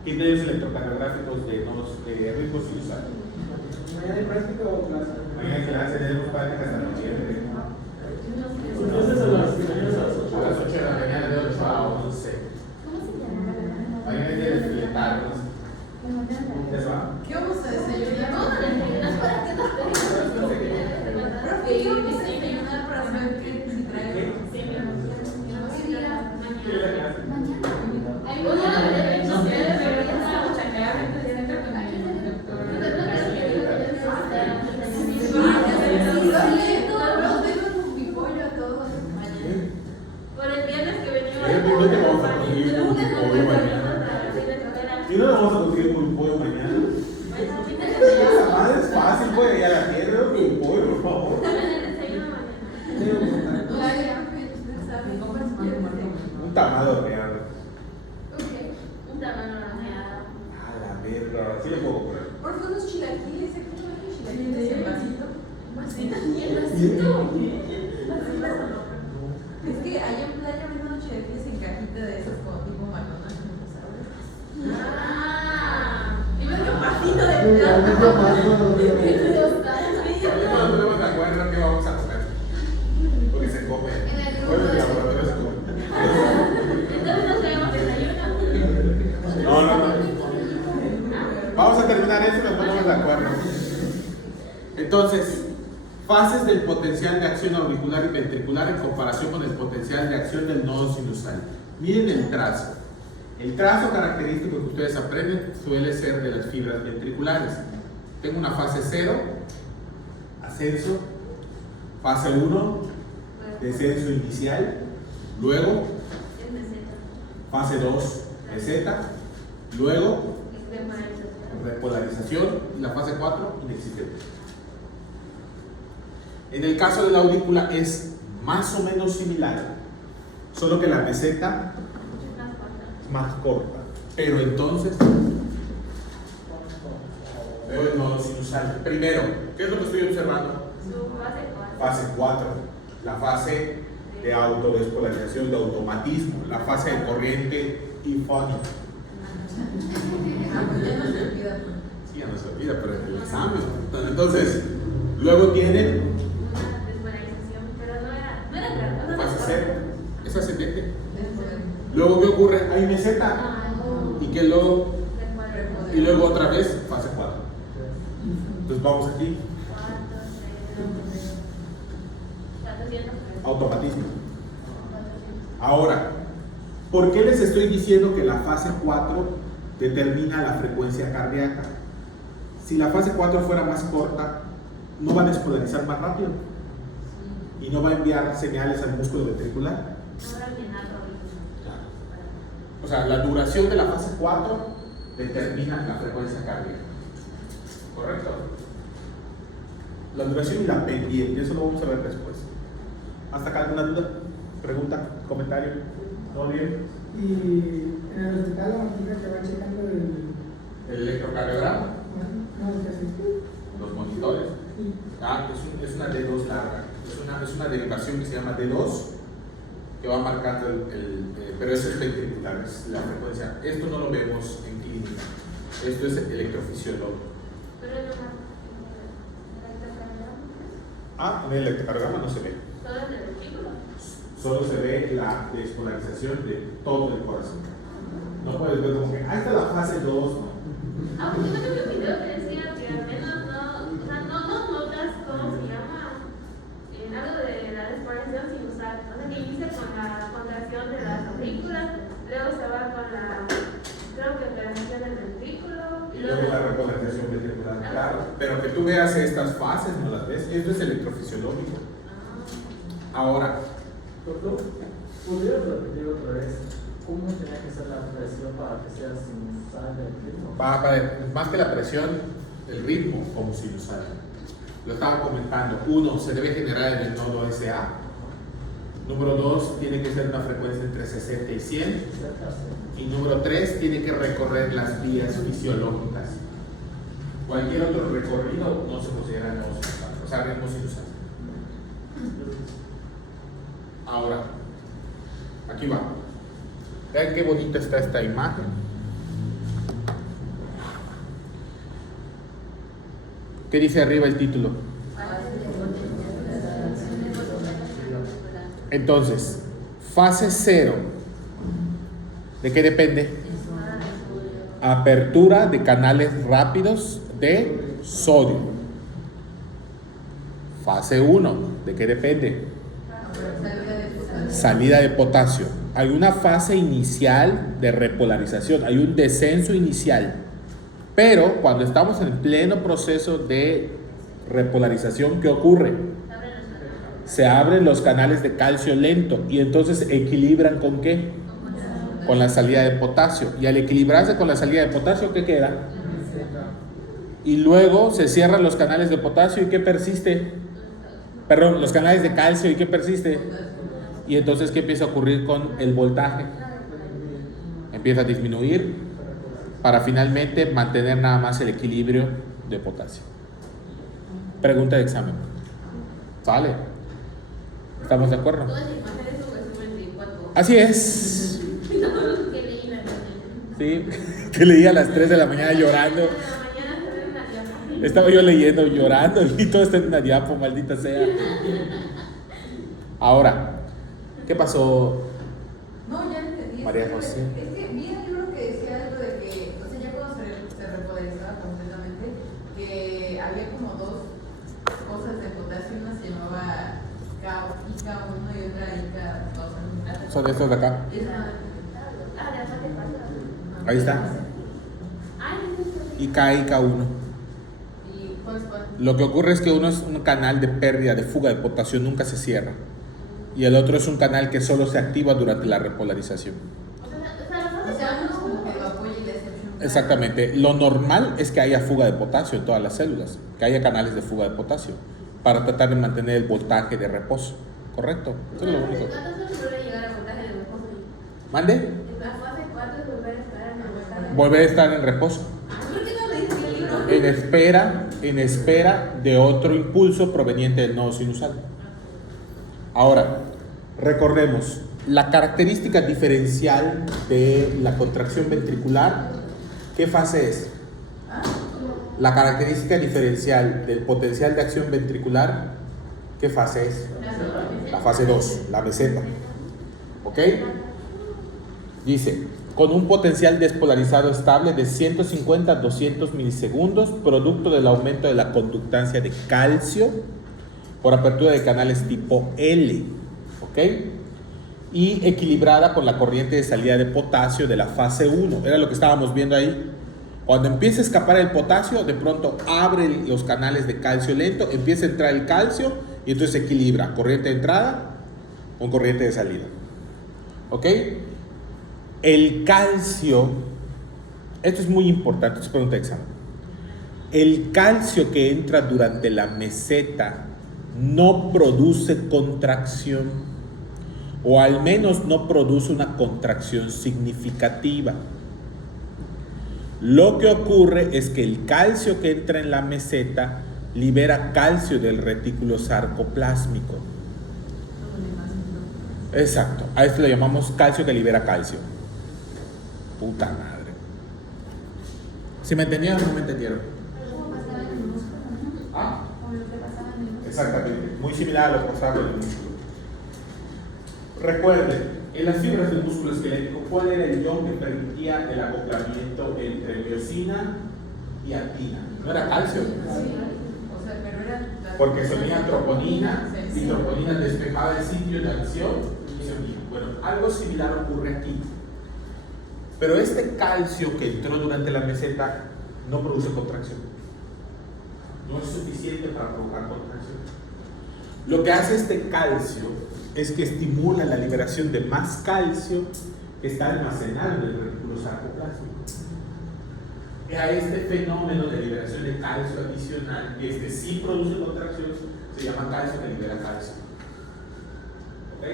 criterios electrocardiográficos de ritmo sinusal. ¿Mañana hay práctica o clase? Mañana clase tenemos práctica hasta noviembre. Entonces a las 8. A las 8 de la mañana, de 8 a 11. ¿Cómo se llama? Mañana hay que desfiletarnos. ¿Les va? ¿Qué vamos a desayunar? No, no, Profe, ¿qué vamos a desayunar para saber qué si trae? ¿Qué es la clase? Hay una de hecho, pero ya estamos acá, entonces entra con el doctor. Por el viernes que venimos. ¿Dónde vamos a conseguir un pollo mañana? ¿Y no vamos a conseguir un pollo mañana? Esa madre es fácil, puede ir a la tierra, un pollo, por favor. Un tamal horneado. Un tamaño horneado. A la verga, sí le puedo comprar. Por favor, los chilaquiles, ¿se escuchan los chilaquiles en vasito? Vasito, vasito. Es que allá en playa venden unos chilaquiles en cajita de esos como tipo McDonald's, ¿sabes? Ah. Y ves que un vasito de Ahorita nos ponemos de acuerdo qué vamos a comer. Porque se come. Bueno, el laboratorio se come. Entonces nos traemos desayuno. No. Vamos a terminar esto y nos ponemos de acuerdo. Entonces, fases del potencial de acción auricular y ventricular en comparación con el potencial de acción del nodo sinusal. Miren el trazo. El trazo característico que ustedes aprenden suele ser de las fibras ventriculares. Tengo una fase 0, ascenso, fase 1, descenso inicial, luego fase 2, meseta, luego repolarización y la fase 4, inexistente. En el caso de la aurícula es más o menos similar, solo que la meseta es más corta. Pero entonces veo el nodo sinusal. Primero, ¿qué es lo que estoy observando? Fase 4, la fase de autodespolarización, de automatismo, la fase de corriente infónica. Ya no se olvida. Sí, ya no se olvida, pero en el examen. Entonces, luego tienen Una despolarización, pero no era claro. fase 0, es ascendente. Luego, ¿qué ocurre? Hay meseta. Y que luego, y luego otra vez, fase 4. Entonces vamos aquí. Automatismo. Ahora, ¿por qué les estoy diciendo que la fase 4 determina la frecuencia cardíaca? Si la fase 4 fuera más corta, no va a despolarizar más rápido y no va a enviar señales al músculo ventricular. O sea, la duración de la fase 4 determina la frecuencia cardíaca. ¿Correcto? La duración y la pendiente, eso lo vamos a ver después. ¿Hasta acá alguna duda? ¿Pregunta? ¿Comentario? ¿Todo bien? Y en el hospital la máquina que va checando ¿El electrocardiograma? no, que sí. Los monitores. Ah, es una D2 larga. Es una derivación que se llama D2 que va marcando pero eso es ventricular, es la frecuencia. Esto no lo vemos en clínica. Esto es electrofisiológico. Ah, en el electrocardiograma no se ve. Solo se ve la despolarización de todo el corazón. No puedes ver como que, ahí está la fase 2, ¿no? Aunque yo tengo un video que decía que al menos no notas cómo se llama algo de la despolarización sinusal. O sea que inicia con la contracción de las aurículas, luego se va con la, creo que operación del ventrículo Y luego la repolarización ventricular, claro. Pero que tú veas estas fases, no las ves. Esto es electrofisiológico. Ahora, Doctor, ¿podría repetir otra vez cómo tenía que ser la presión para que sea sinusal del ritmo? más que la presión, el ritmo como sinusal. Lo estaba comentando. 1, se debe generar en el nodo SA. Número 2, tiene que ser una frecuencia entre 60 y 100. Y número 3, tiene que recorrer las vías fisiológicas. Cualquier otro recorrido no se considera no sinusal, o sea, ritmo sinusal. Ahora, aquí va. Vean qué bonita está esta imagen. ¿Qué dice arriba el título? Entonces, fase 0. ¿De qué depende? Apertura de canales rápidos de sodio. Fase 1. ¿De qué depende? Salida de potasio. Hay una fase inicial de repolarización, hay un descenso inicial. Pero cuando estamos en pleno proceso de repolarización, ¿qué ocurre? Se abren los canales de calcio lento y entonces equilibran ¿con qué? Con la salida de potasio. Y al equilibrarse con la salida de potasio, ¿qué queda? Y luego se cierran los canales de potasio y ¿qué persiste? Perdón, los canales de calcio y ¿qué persiste? Y entonces ¿qué empieza a ocurrir con el voltaje? Empieza a disminuir para finalmente mantener nada más el equilibrio de potasio. Pregunta de examen. ¿Sale? ¿Estamos de acuerdo? Todas las imágenes son resumen de 4. Así es. Que leí la noche. Sí, que leí a las 3 de la mañana llorando. De la mañana se ve una diapositiva. Estaba yo leyendo, llorando y todo está en una diapo, maldita sea. Ahora, ¿qué pasó? No, ya entendí. María José. Es que vi el libro que decía algo de que, o sea, ya cuando se repolarizaba completamente, que había como dos cosas de potasio, una se llamaba IK1 y otra IK2. Son estos de acá. Ah, de la parte pasada. Ahí está. Ay, IK1. ¿Y cuál es cuál? Lo que ocurre es que uno es un canal de pérdida, de fuga de potasio, nunca se cierra. Y el otro es un canal que solo se activa durante la repolarización. O sea, uno como que lo apoya y le hace un... Exactamente. Lo normal es que haya fuga de potasio en todas las células, que haya canales de fuga de potasio, para tratar de mantener el voltaje de reposo. ¿Correcto? Eso es lo único. ¿Cuánto se vuelve a llegar a voltaje de reposo? ¿Mande? La fase 4 es volver a estar en el voltaje. Volver a estar en reposo. ¿Por qué no le dice el libro? En espera de otro impulso proveniente del nodo sinusal. Ahora, recordemos, la característica diferencial de la contracción ventricular, ¿qué fase es? La característica diferencial del potencial de acción ventricular, ¿qué fase es? La fase 2, la meseta. ¿Ok? Dice, con un potencial despolarizado estable de 150 a 200 milisegundos, producto del aumento de la conductancia de calcio por apertura de canales tipo L, ¿ok? Y equilibrada con la corriente de salida de potasio de la fase 1, era lo que estábamos viendo ahí. Cuando empieza a escapar el potasio, de pronto abre los canales de calcio lento, empieza a entrar el calcio y entonces se equilibra corriente de entrada con corriente de salida, ¿ok? El calcio, esto es muy importante, esto es pregunta de examen. El calcio que entra durante la meseta no produce contracción, o al menos no produce una contracción significativa. Lo que ocurre es que el calcio que entra en la meseta libera calcio del retículo sarcoplásmico. Exacto, a esto le llamamos calcio que libera calcio. Puta madre. ¿Si me entendieron o no me entendieron? ¿Cómo pasaba en el músculo? ¿Ah? Como lo que pasaba en el músculo. Exactamente, muy similar a lo que pasaba con el músculo. Recuerden, en las fibras del músculo esquelético, ¿cuál era el ion que permitía el acoplamiento entre miosina y actina? ¿No era calcio? Sí. O sea, pero era... Porque se unía troponina Sí. y troponina despejaba el sitio de acción y se unía. Bueno, algo similar ocurre aquí. Pero este calcio que entró durante la meseta no produce contracción. No es suficiente para provocar contracción. Lo que hace este calcio es que estimula la liberación de más calcio que está almacenado en el retículo sarcoplásmico. a este fenómeno de liberación de calcio adicional, que sí produce contracción, se llama calcio que libera calcio. ¿Ok?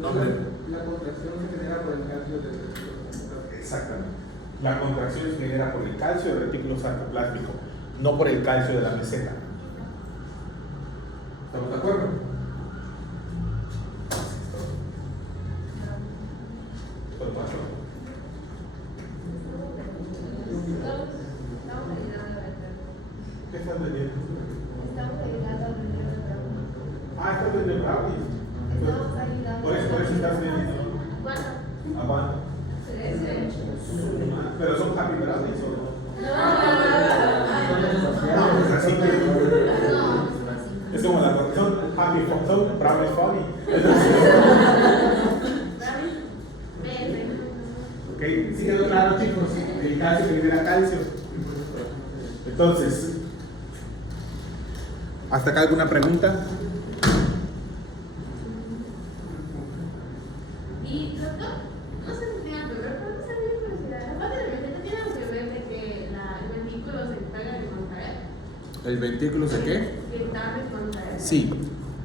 La contracción se genera por el calcio del retículo. Exactamente. La contracción se genera por el calcio del retículo sarcoplásmico, no por el calcio de la meseta. ¿Estamos de acuerdo? ¿Por cuatro? Estamos ayudando a entrar. ¿Qué estás vendiendo? Estamos ayudando a vender. Ah, estás vendiendo brownies. Estamos ayudando. Por eso estás vendiendo. ¿Cuánto? ¿A cuánto? 13. Pero son happy brownies o no? No. No, pues así que. No. Es como la traducción happy son brownies funny. Ok, sí quedó claro, chicos. El calcio que libera calcio. Entonces, ¿hasta acá alguna pregunta? Y doctor, no sé si tengan que ver, pero no sé mi curiosidad. Aparte de repente tienen que ver de que el vehículo se encarga de contraer. ¿El ventrículo de qué? Que tarda en contraer. Sí,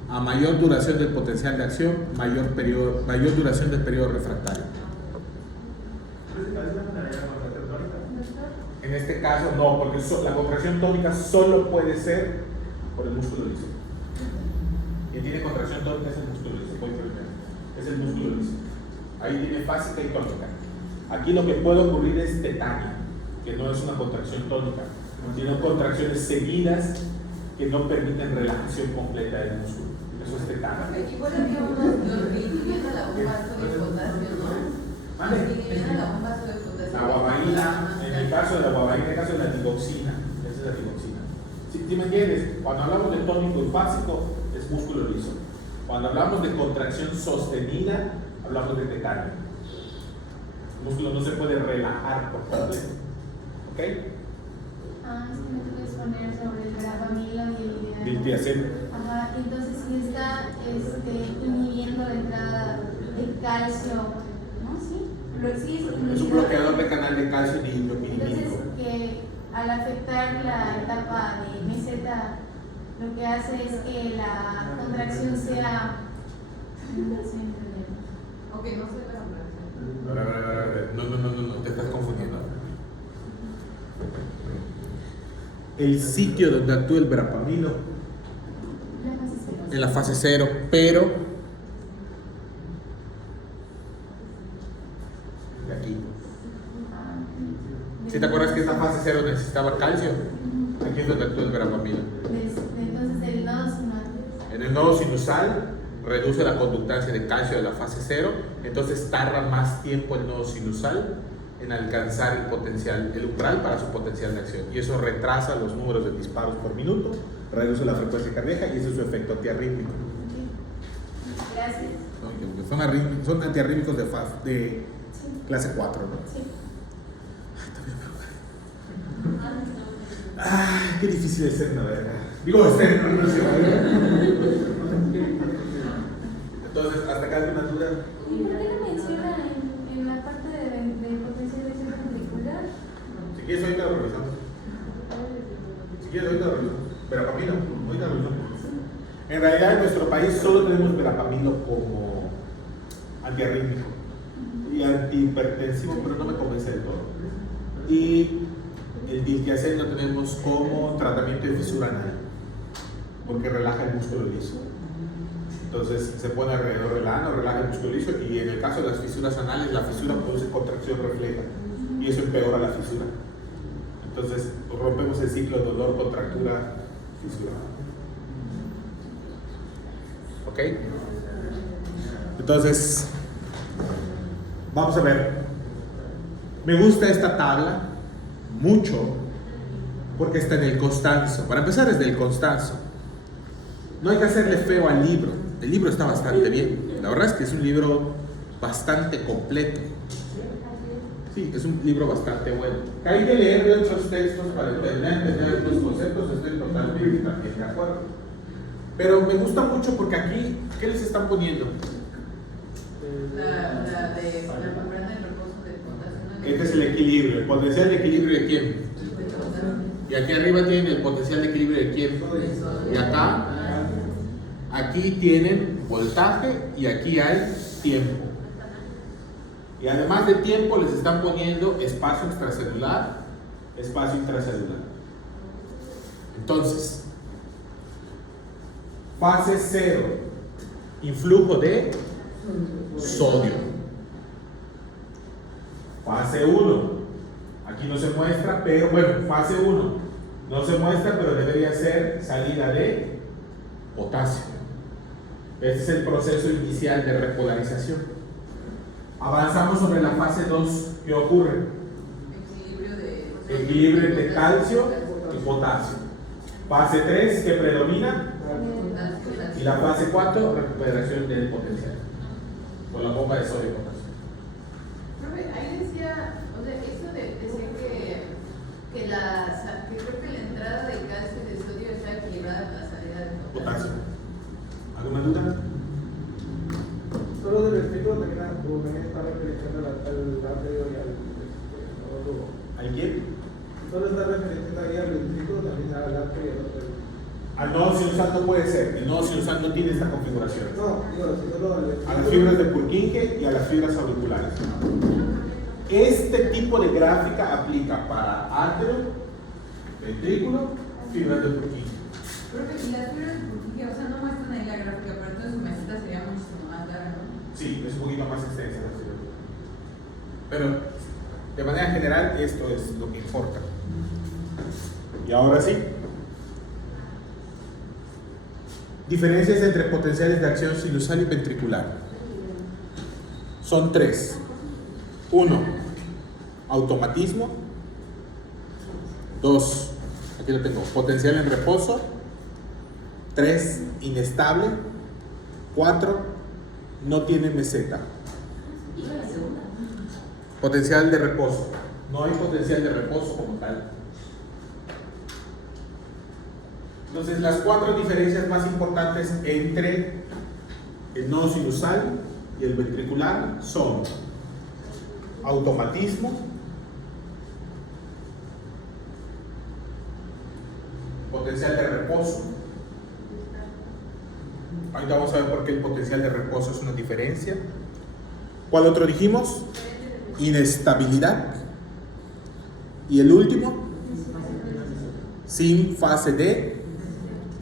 a mayor duración del potencial de acción, mayor duración del periodo refractario. En este caso no, porque la contracción tónica solo puede ser por el músculo liso. Quien tiene contracción tónica es el músculo liso, es el músculo liso. Ahí tiene fásica y tónica. Aquí lo que puede ocurrir es tetania, que no es una contracción tónica, sino contracciones seguidas que no permiten relajación completa del músculo. Eso es tetania. Igual había unos que inhibían a la bomba de potasio, ¿no? ¿Vale? Inhibían a la bomba de potasio. La guabaína, en el caso de la guabaína, en el caso de la digoxina, esa es la digoxina. ¿Sí me entiendes? Cuando hablamos de tónico y básico, es músculo liso. Cuando hablamos de contracción sostenida, hablamos de tetania. El músculo no se puede relajar por completo. ¿Ok? Ah, es que me puedes poner sobre el verapamilo y el Diltiazem. Ajá, entonces si está inhibiendo la entrada de calcio, ¿no? Sí, Es un bloqueador de canal de calcio dihidropyrimídico. Entonces, que al afectar la etapa de meseta, lo que hace es que la contracción sea. No estoy entendiendo. Ok, no sé la contracción. A ver. No, te estás confundiendo. El sitio donde actúa el verapamilo en la fase 0, pero de aquí. ¿Sí te acuerdas que esta fase 0 necesitaba calcio? Aquí es donde actúa el verapamilo. Entonces, del nodo sinusal. En el nodo sinusal reduce la conductancia de calcio de la fase 0, entonces tarda más tiempo el nodo sinusal en alcanzar el potencial, el umbral para su potencial de acción, y eso retrasa los números de disparos por minuto, reduce la frecuencia cardíaca y ese es su efecto antiarrítmico. Gracias. Son antiarrítmicos de clase 4, ¿no? Sí. Ay, qué difícil es ser una verga. Digo, en una universidad. Entonces, ¿hasta acá alguna duda? ¿Y por qué no menciona en la parte de potencial de acción ventricular? Si quieres, ahorita lo revisamos. Verapamilo, ahorita lo revisamos. En realidad, en nuestro país solo tenemos verapamilo como antiarrítmico y antihipertensivo, pero no me convence del todo. Y el diltiazem lo tenemos como tratamiento de fisura anal, porque relaja el músculo liso. Entonces se pone alrededor del ano, relaja el músculo liso, y en el caso de las fisuras anales, la fisura produce contracción refleja y eso empeora la fisura. Entonces rompemos el ciclo dolor, contractura, fisura. ¿Ok? Entonces, vamos a ver. Me gusta esta tabla mucho porque está en el Constanzo. Para empezar, es del Constanzo. No hay que hacerle feo al libro. El libro está bastante bien. La verdad es que es un libro bastante completo. Sí, es un libro bastante bueno. Hay que leer otros textos para entender los conceptos. Estoy totalmente también de acuerdo. Pero me gusta mucho porque aquí, ¿qué les están poniendo? La membrana de reposo del potasio. Este es el equilibrio. ¿El potencial de equilibrio de quién? Y aquí arriba tienen el potencial de equilibrio de quién. Y acá, aquí tienen voltaje y aquí hay tiempo. Y además de tiempo les están poniendo espacio extracelular, espacio intracelular. Entonces, fase 0, influjo de sodio. Fase 1, aquí no se muestra, pero bueno, fase 1, no se muestra, pero debería ser salida de potasio. Este es el proceso inicial de repolarización. Avanzamos sobre la fase 2, ¿qué ocurre? Equilibrio entre calcio y potasio. Fase 3, ¿qué predomina? Y la fase 4, recuperación del potencial con la bomba de sodio y potasio. Profe, ahí decía, o sea, eso decía que creo que la entrada de calcio y de sodio está equilibrada con la salida de Potasio. ¿Alguna duda? Solo del efecto también está referenciando al ácido y al nodo. ¿Hay quién? Solo está referenciando ahí al ventrículo, también al ácido y al otro. Al nodo sinusal no puede ser. El nodo sinusal no tiene esta configuración. No, digo, si solo al A las fibras de Purkinje y a las fibras auriculares. Este tipo de gráfica aplica para átero, ventrículo, fibras de Purkinje. Profe, y las fibras de Purkinje, o sea, no muestran ahí la gráfica, pero entonces su meseta sería muchísimo más larga, ¿no? Sí, es un poquito más extensa la fibra. Pero de manera general esto es lo que importa. Y ahora sí. Diferencias entre potenciales de acción sinusal y ventricular. Son 3. 1. Automatismo. 2. Aquí lo tengo. Potencial en reposo. 3. Inestable. 4. No tiene meseta. Potencial de reposo. No hay potencial de reposo como tal. Entonces, las 4 diferencias más importantes entre el nodo sinusal y el ventricular son automatismo, potencial de reposo. Ahorita vamos a ver por qué el potencial de reposo es una diferencia. ¿Cuál otro dijimos? Inestabilidad. Y el último, sin fase de.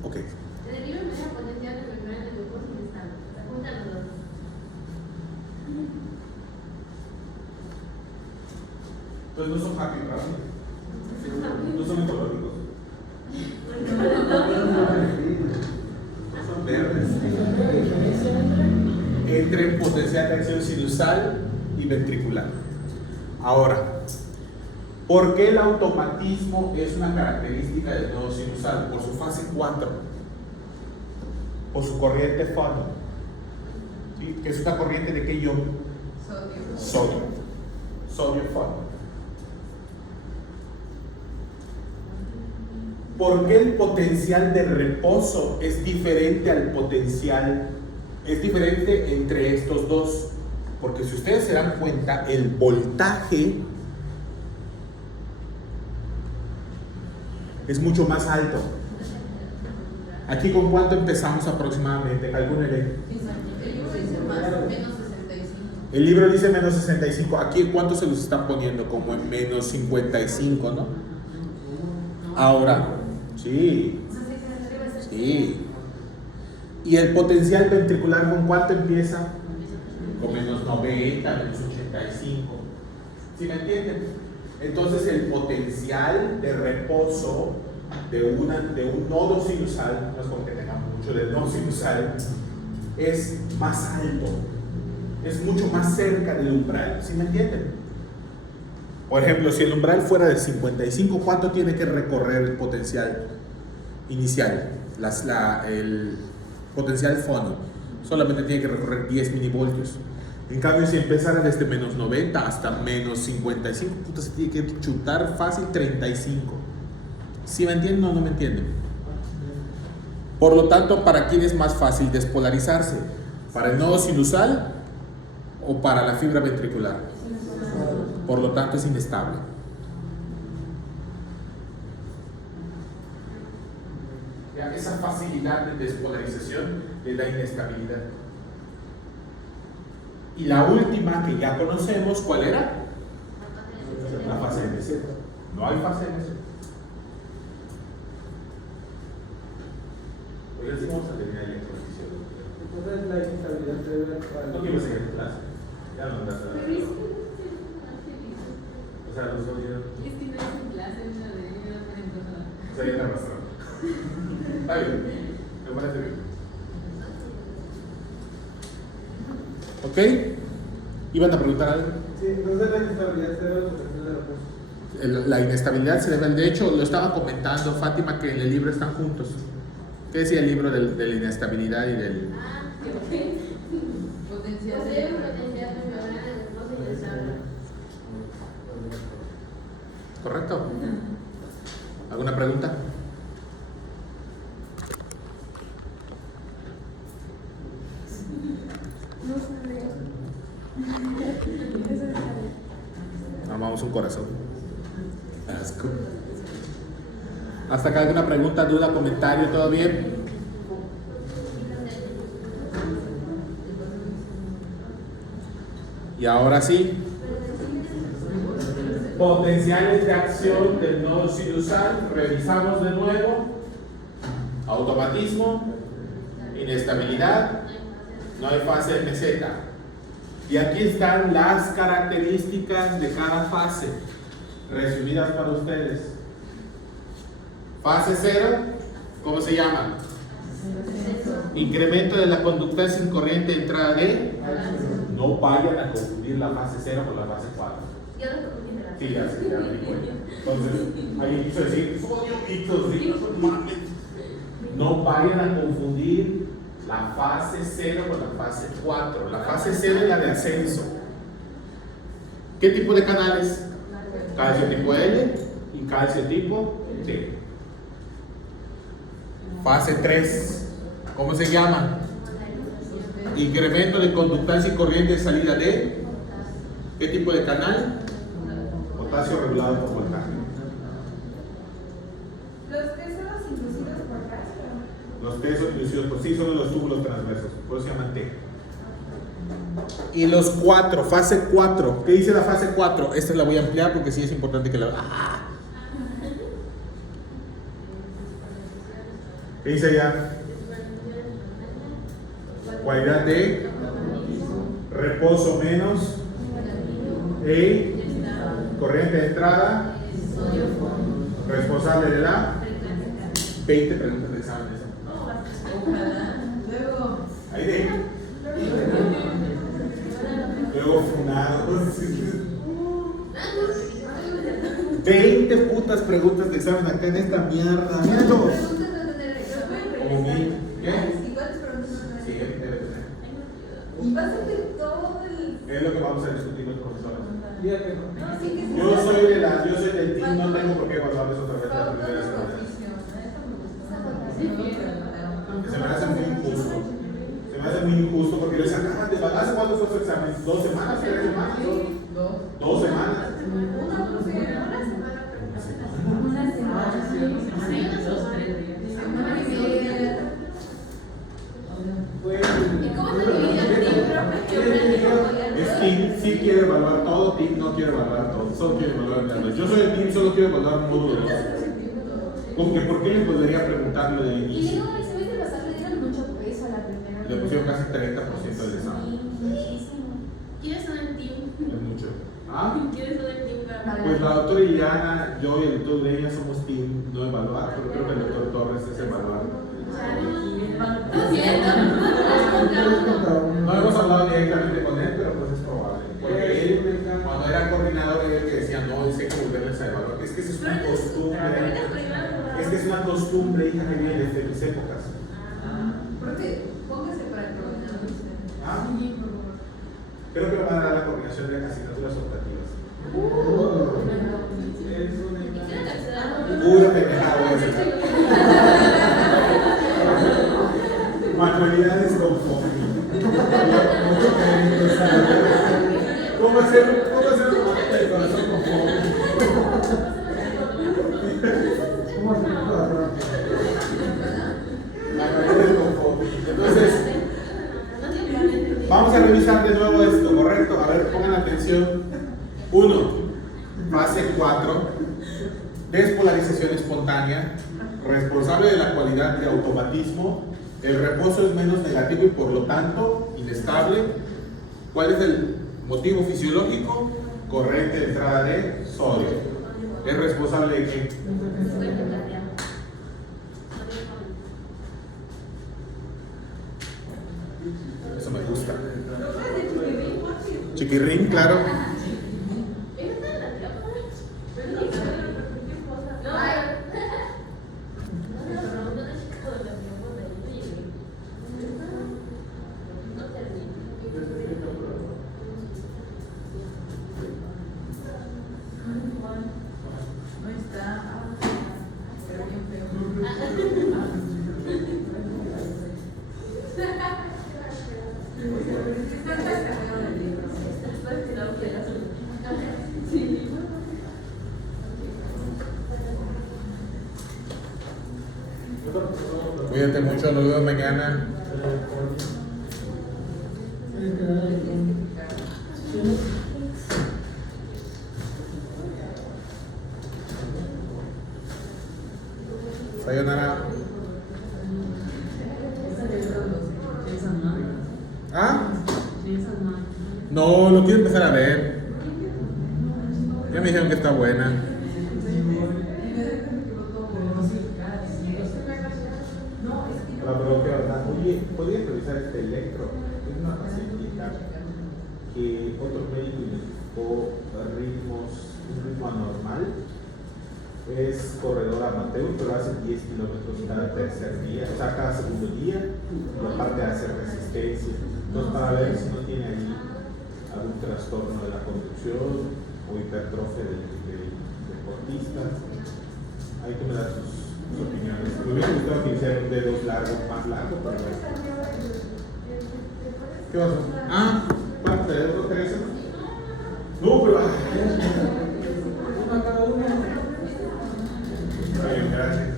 Ok. Se deriva en media potencial de regular en el grupo sin estado. Juntan los dos. Entonces no son happy, ¿verdad? No son ecológicos. No son verdes. Entre potencial de acción sinusal y ventricular. Ahora, ¿por qué el automatismo es una característica del nodo sinusal? Por su fase 4, por su corriente fono, ¿sí? Que es una corriente de qué ion? Sodio. Sodio fono. ¿Por qué el potencial de reposo es diferente al potencial? Es diferente entre estos dos. Porque si ustedes se dan cuenta, el voltaje es mucho más alto. Aquí con cuánto empezamos aproximadamente, calcúlenle. El libro dice más, menos 65. El libro dice menos 65. Aquí cuánto se los están poniendo, como en menos 55, ¿no? Ahora, sí. Sí. ¿Y el potencial ventricular con cuánto empieza? Con menos 90, menos 85. ¿Sí me entienden? Entonces el potencial de reposo de un nodo sinusal, no es como que tengamos mucho del nodo sinusal, es más alto, es mucho más cerca del umbral. ¿Sí me entienden? Por ejemplo, si el umbral fuera de 55, ¿cuánto tiene que recorrer el potencial inicial? El potencial fono solamente tiene que recorrer 10 milivoltios. En cambio, si empezara desde menos 90 hasta menos 55, se tiene que chutar fácil 35. ¿Sí me entienden o no me entienden? Por lo tanto, ¿para quién es más fácil despolarizarse? ¿Para el nodo sinusal o para la fibra ventricular? por lo tanto es inestable. Ya, esa facilidad de despolarización le da inestabilidad. Y la última que ya conocemos, ¿cuál era? La fase de meseta. No hay fase de meseta. Hoy sí vamos a terminar la exposición. Entonces la inestabilidad se debe No quiero seguir en clase. Ya no andas a Pero es que O sea, los oídos. Es que no es en clase, es la de O sea, ya te arrastraron. Está bien. Me parece bien. ¿Ok? ¿Iban a preguntar algo? Sí, entonces la inestabilidad se debe a la protección de reposo. La inestabilidad se debe, de hecho, lo estaba comentando Fátima que en el libro están juntos. ¿Qué decía el libro de la inestabilidad y del...? potencial. posee un potencial mayor al reposo inestable. ¿Correcto? ¿Alguna pregunta? Armamos un corazón. Asco. ¿Hasta acá alguna pregunta, duda, comentario? ¿Todo bien? Y ahora sí. Potenciales de acción del nodo sinusal. Revisamos de nuevo. Automatismo. Inestabilidad. No hay fase de meseta. Y aquí están las características de cada fase, resumidas para ustedes. Fase 0, ¿cómo se llama? Incremento de la conductancia en corriente de entrada de. No vayan a confundir la fase 0 con la fase 4. Ya lo confundí. Sí, ya se me di cuenta. Entonces, alguien quiso decir, sodio mixto, sí, no mames. No vayan a confundir la fase 0 con la fase 4. La fase 0 es la de ascenso. ¿Qué tipo de canales? Calcio tipo L y calcio tipo T. Fase 3. ¿Cómo se llama? Incremento de conductancia y corriente de salida de. ¿Qué tipo de canal? Potasio regulado por voltaje. ¿Los que son los inducidos por calcio? Los T son inducidos por sí, son los túbulos transversos, por eso se llaman T. Y los 4, fase 4. ¿Qué dice la fase 4? Esta la voy a ampliar porque sí es importante que la. ¿Qué dice allá? Cualidad de reposo menos corriente de entrada responsable de la 20 preguntas de exámenes. Ojalá. Luego. Ahí de. Luego funado. 20 putas preguntas de examen acá en esta mierda. Míralo. Como mil. ¿Qué? ¿Y cuántas preguntas van a Sí, hacer? debe tener. Y vas a hacer todo el. Es lo que vamos a discutir los profesores. Fíjate, ¿no? No, sí que sí. Yo soy del team, no tengo por qué evaluarles otra vez la primera semana. Se me hace muy injusto. Se me hace muy injusto porque les acaban de evaluar. ¿Hace cuánto fue su examen? ¿2 semanas? ¿3 semanas? 2 semanas. Pues, ¿Y cómo se divide el team? Es team, sí quiere evaluar todo, team no quiere evaluar todo, solo quiere evaluar nada. Yo soy el team, solo quiero evaluar módulo 2. Como que ¿por qué les podría preguntar lo del Y inicio? luego el semestre pasado le dieron mucho peso a la primera. Le pusieron casi 30% del examen. Sí, muchísimo. ¿Quiénes son el team? Es mucho. ¿Ah? ¿Quiénes son el team? Pues la doctora Iliana, yo y el doctor Ureña somos team no evaluar, pero creo que el doctor Torres es evaluar. No es cierto. No hemos hablado directamente con él, pero pues es probable. Porque él, cuando era coordinador, era el que decía, no, es que hay que volverles a evaluar. Es que esa es una costumbre. Es que es una costumbre, hija, que viene desde mis épocas. Profe, póngase para el coordinador usted. ¿Ah? Sí, por favor. Creo que van a dar la coordinación de asignaturas optativas. es una Pura pendejada voy a hacer. Manualidades con foamy. ¿Cómo hacer una manita de corazón? Vamos a revisar de nuevo esto, ¿correcto? A ver, pongan atención. 1. Fase 4. Despolarización espontánea. Responsable de la cualidad de automatismo. El reposo es menos negativo y por lo tanto inestable. ¿Cuál es el motivo fisiológico? Corriente de entrada de sodio. ¿Es responsable de qué? Eso me gusta. Chiquirrín, claro. No está. Pero bien feo. Cuídate mucho, nos vemos mañana. Sayonara. ¿Ah? No, lo quiero empezar a ver. Ya me dijeron que está buena. La propia verdad. Oye, ¿podrías revisar este electro? Es una pacientita que otro médico identificó un ritmo anormal. Es corredor amateur, pero hace 10 kilómetros cada tercer día, o sea, cada segundo día, y aparte hace resistencia. Entonces, para ver si no tiene ahí algún trastorno de la conducción o hipertrofia del deportista. Ahí tú me das tus opiniones. Me hubiera gustado que hiciera un dedo largo, más largo, pero bueno. ¿Qué pasó? Ah, ¿cuánto te dedo? ¿13? No, pero. Bien, gracias.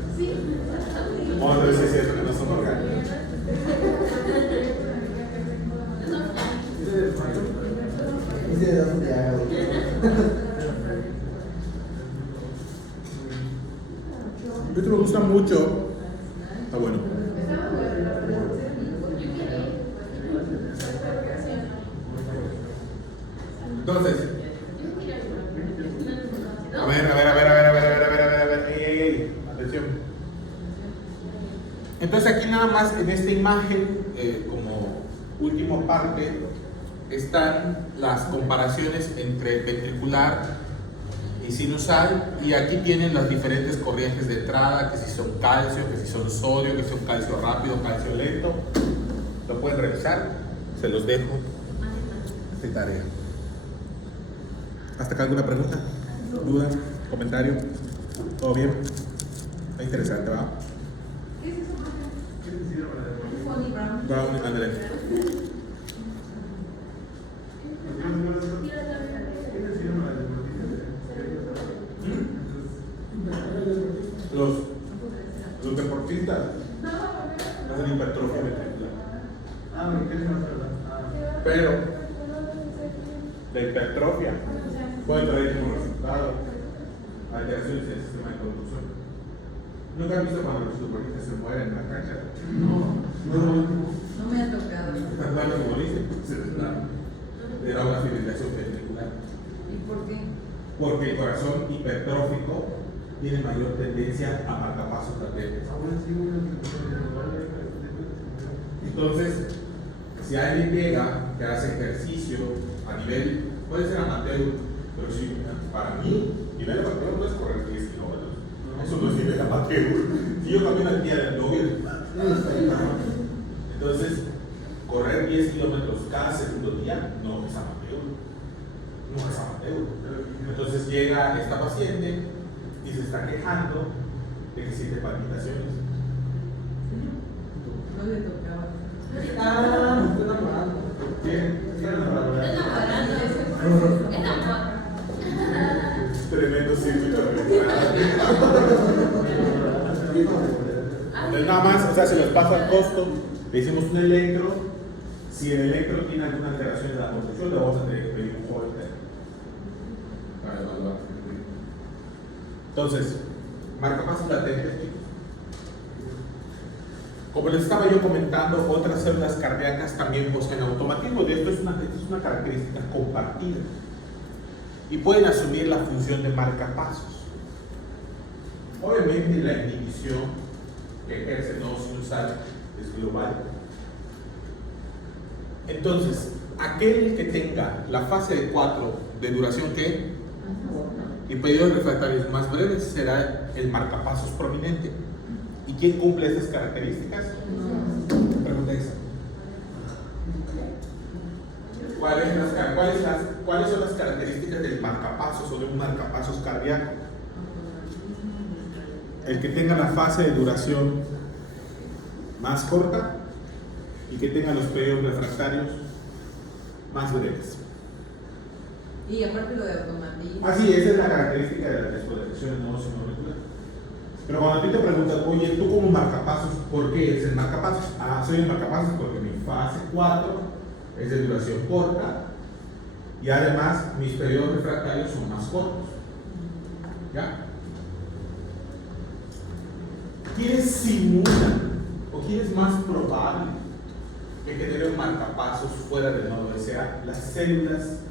Vamos a ver si es cierto que no son orgánicos. ¿De dónde hago? Esto me gusta mucho. Está bueno. Entonces, a ver. Atención. Entonces aquí nada más en esta imagen, como última parte, están las comparaciones entre ventricular y sinusal, y aquí tienen las diferentes corrientes de entrada, que si son calcio, que si son sodio, que si son calcio rápido, calcio lento. Lo pueden revisar, se los dejo de tarea. ¿Hasta acá alguna pregunta? ¿Duda? ¿Comentario? ¿Todo bien? Está interesante, ¿va? ¿Qué es eso? Brownie, ándale. Los deportistas hacen hipertrofia ventricular. Pero la hipertrofia puede traer como resultado alteraciones en el sistema de conducción. ¿Nunca has visto cuando los futbolistas se mueren en la cancha? No me ha tocado. Están dando futbolistas, era una fibrilación ventricular. ¿Y por qué? Porque el corazón hipertrófico tiene mayor tendencia a marcapasos latentes. Entonces, si alguien llega que hace ejercicio a nivel, puede ser amateur, pero sí, para mí, nivel amateur no es correr 10 kilómetros. Eso no es nivel amateur. Si yo camino aquí al novio, entonces, correr 10 kilómetros cada segundo día no es amateur. No es amateur. Entonces llega esta paciente y se está quejando de que siente palpitaciones. No le tocaba. Ah, estoy enamorando. Tremendo circuito de entrada. Entonces nada más, o sea, se les pasa el costo, le hicimos un electro, Si el electro tiene alguna alteración de la construcción, le vamos a tener que pedir un Holter para evaluar. Entonces, marcapasos latentes, chicos. Como les estaba yo comentando, otras células cardíacas también buscan automatismo. De esto es una característica compartida. Y pueden asumir la función de marcapasos. Obviamente la inhibición que ejerce no sinusal es global. Entonces, aquel que tenga la fase de 4 de duración ¿qué? Y periodos refractarios más breves será el marcapasos prominente. ¿Y quién cumple esas características? Pregunta esa. ¿Cuáles son las características del marcapasos o de un marcapasos cardíaco? El que tenga la fase de duración más corta y que tenga los periodos refractarios más breves. Y aparte lo de automatismo. Así, esa es la característica de la despolarización no molecular. Pero cuando a ti te preguntan, oye, tú como marcapasos, ¿por qué es el marcapasos? Ah, soy el marcapasos porque mi fase 4 es de duración corta y además mis periodos refractarios son más cortos. ¿Ya? ¿Quiénes simulan o quién es más probable que genere un marcapasos fuera del nodo SA? Las células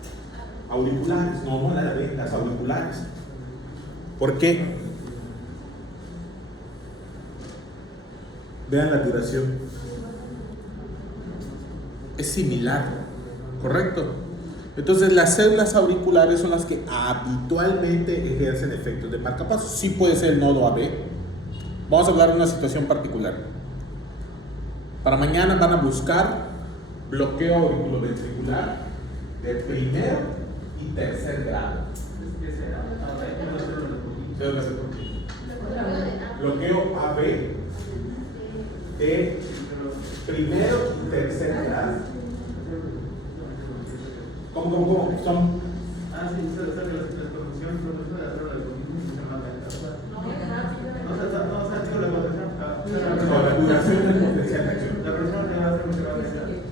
auriculares, no las auriculares. ¿Por qué? Vean la duración. Es similar, ¿correcto? Entonces las células auriculares son las que habitualmente ejercen efectos de marcapasos. Sí puede ser el nodo AB. Vamos a hablar de una situación particular. Para mañana van a buscar bloqueo auriculoventricular de primer y tercer grado. Bloqueo AB de primero y tercer grado. ¿Cómo? Son. Ah, sí, la producción de la célula de La duración del potencial de acción. La persona te va a hacer mucho más.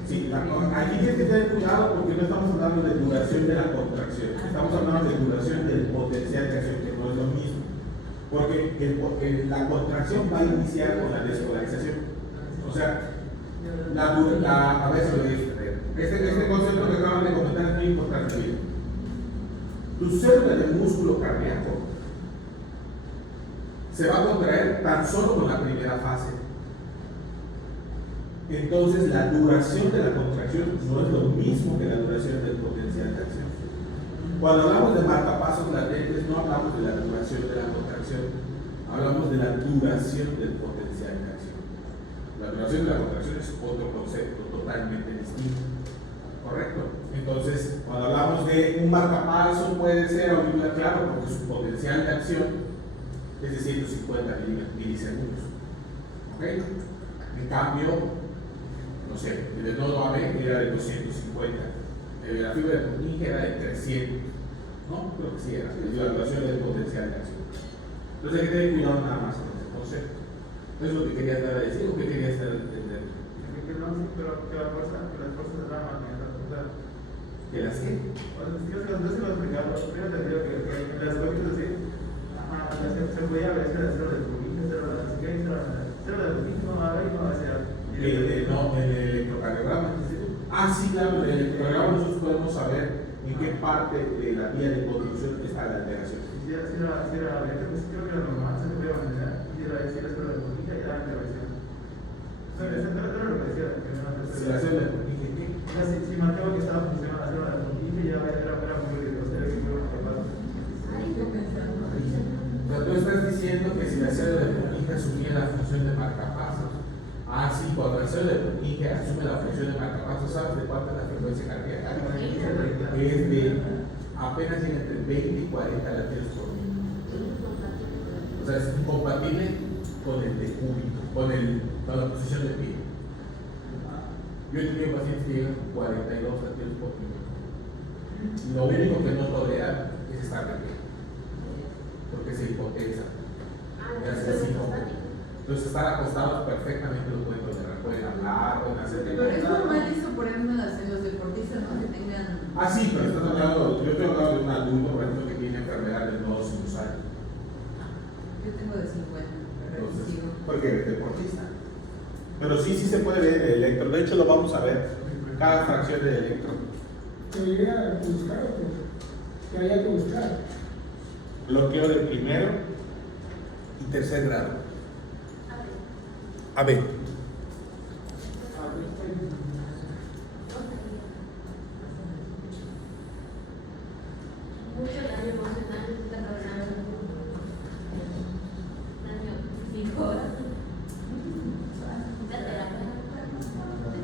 Sí, aquí tienes que tener cuidado porque no estamos hablando de duración de la contracción, estamos hablando de duración del potencial de acción, que no es lo mismo. Porque la contracción va a iniciar con la despolarización. O sea, a ver si lo digo. Este concepto que acaban de comentar es muy importante. Tu célula de músculo cardíaco se va a contraer tan solo con la primera fase. Entonces la duración de la contracción no es lo mismo que la duración del potencial de acción. Cuando hablamos de marcapasos latentes no hablamos de la duración de la contracción, hablamos de la duración del potencial de acción. La duración de la contracción es otro concepto totalmente distinto. ¿Correcto? Entonces, cuando hablamos de un marcapaso puede ser auricular, claro, porque su potencial de acción es de 150 milisegundos. ¿Ok? En cambio, no sé, el nodo AB era de 250, la fibra de Purkinje era de 300, ¿no? Creo que sí era, la duración del potencial de acción. Entonces hay que tener cuidado nada más con ese concepto. ¿Eso es lo que querías dar a decir o qué querías dar a entender? Pero que las fuerzas se van a mantener. ¿Que las qué? Entonces lo explicaba, primero te digo que las cosas así, se podía ver si era cero de Purkinje, cero de Purkinje, no va a ver y no va a ser. No, el electrocardiograma. Ah, sí, claro, en el electrocardiograma nosotros podemos saber en qué parte de la vía de conducción está la alteración. Si era creo que era normal, se podía mantener. Si era cero de Purkinje, ya era intervención. Pero lo que decía, Si la célula de Purkinje, ¿qué? Si marcaba que estaba funcionando la célula de Purkinje, ya era muy riesgoso, era que fuera capaz. O sea, tú estás diciendo que si la célula de Purkinje asumía la función de marcapasos. Ah, sí, cuando la célula de Purkinje asume la función de marcapasos, ¿sabes de cuánta es la frecuencia cardíaca? Es de apenas entre 20 y 40 latidos por minuto. O sea, es incompatible con el decúbito, con la posición de pie. Yo he tenido pacientes que llegan con 42 latidos por minuto. Lo único que no tolera es estar de pie, porque se hipotensa. Entonces estar acostados perfectamente lo pueden tolerar, pueden hablar, pueden hacer. Pero es normal eso por una los deportistas, ¿no? Que tengan. Ah, sí, pero estás hablando, yo estoy hablando de un adulto, por ejemplo, que tiene enfermedad del nodo sinusal. Yo tengo de 50. Entonces, Sigo. porque eres deportista. Pero sí se puede ver el electro. De hecho, lo vamos a ver. Cada fracción del electro. Debería buscar otro. Que haya que buscar. Bloqueo de primero y tercer grado. A ver. Mucho daño emocional está causando. Daño físico. La terapia.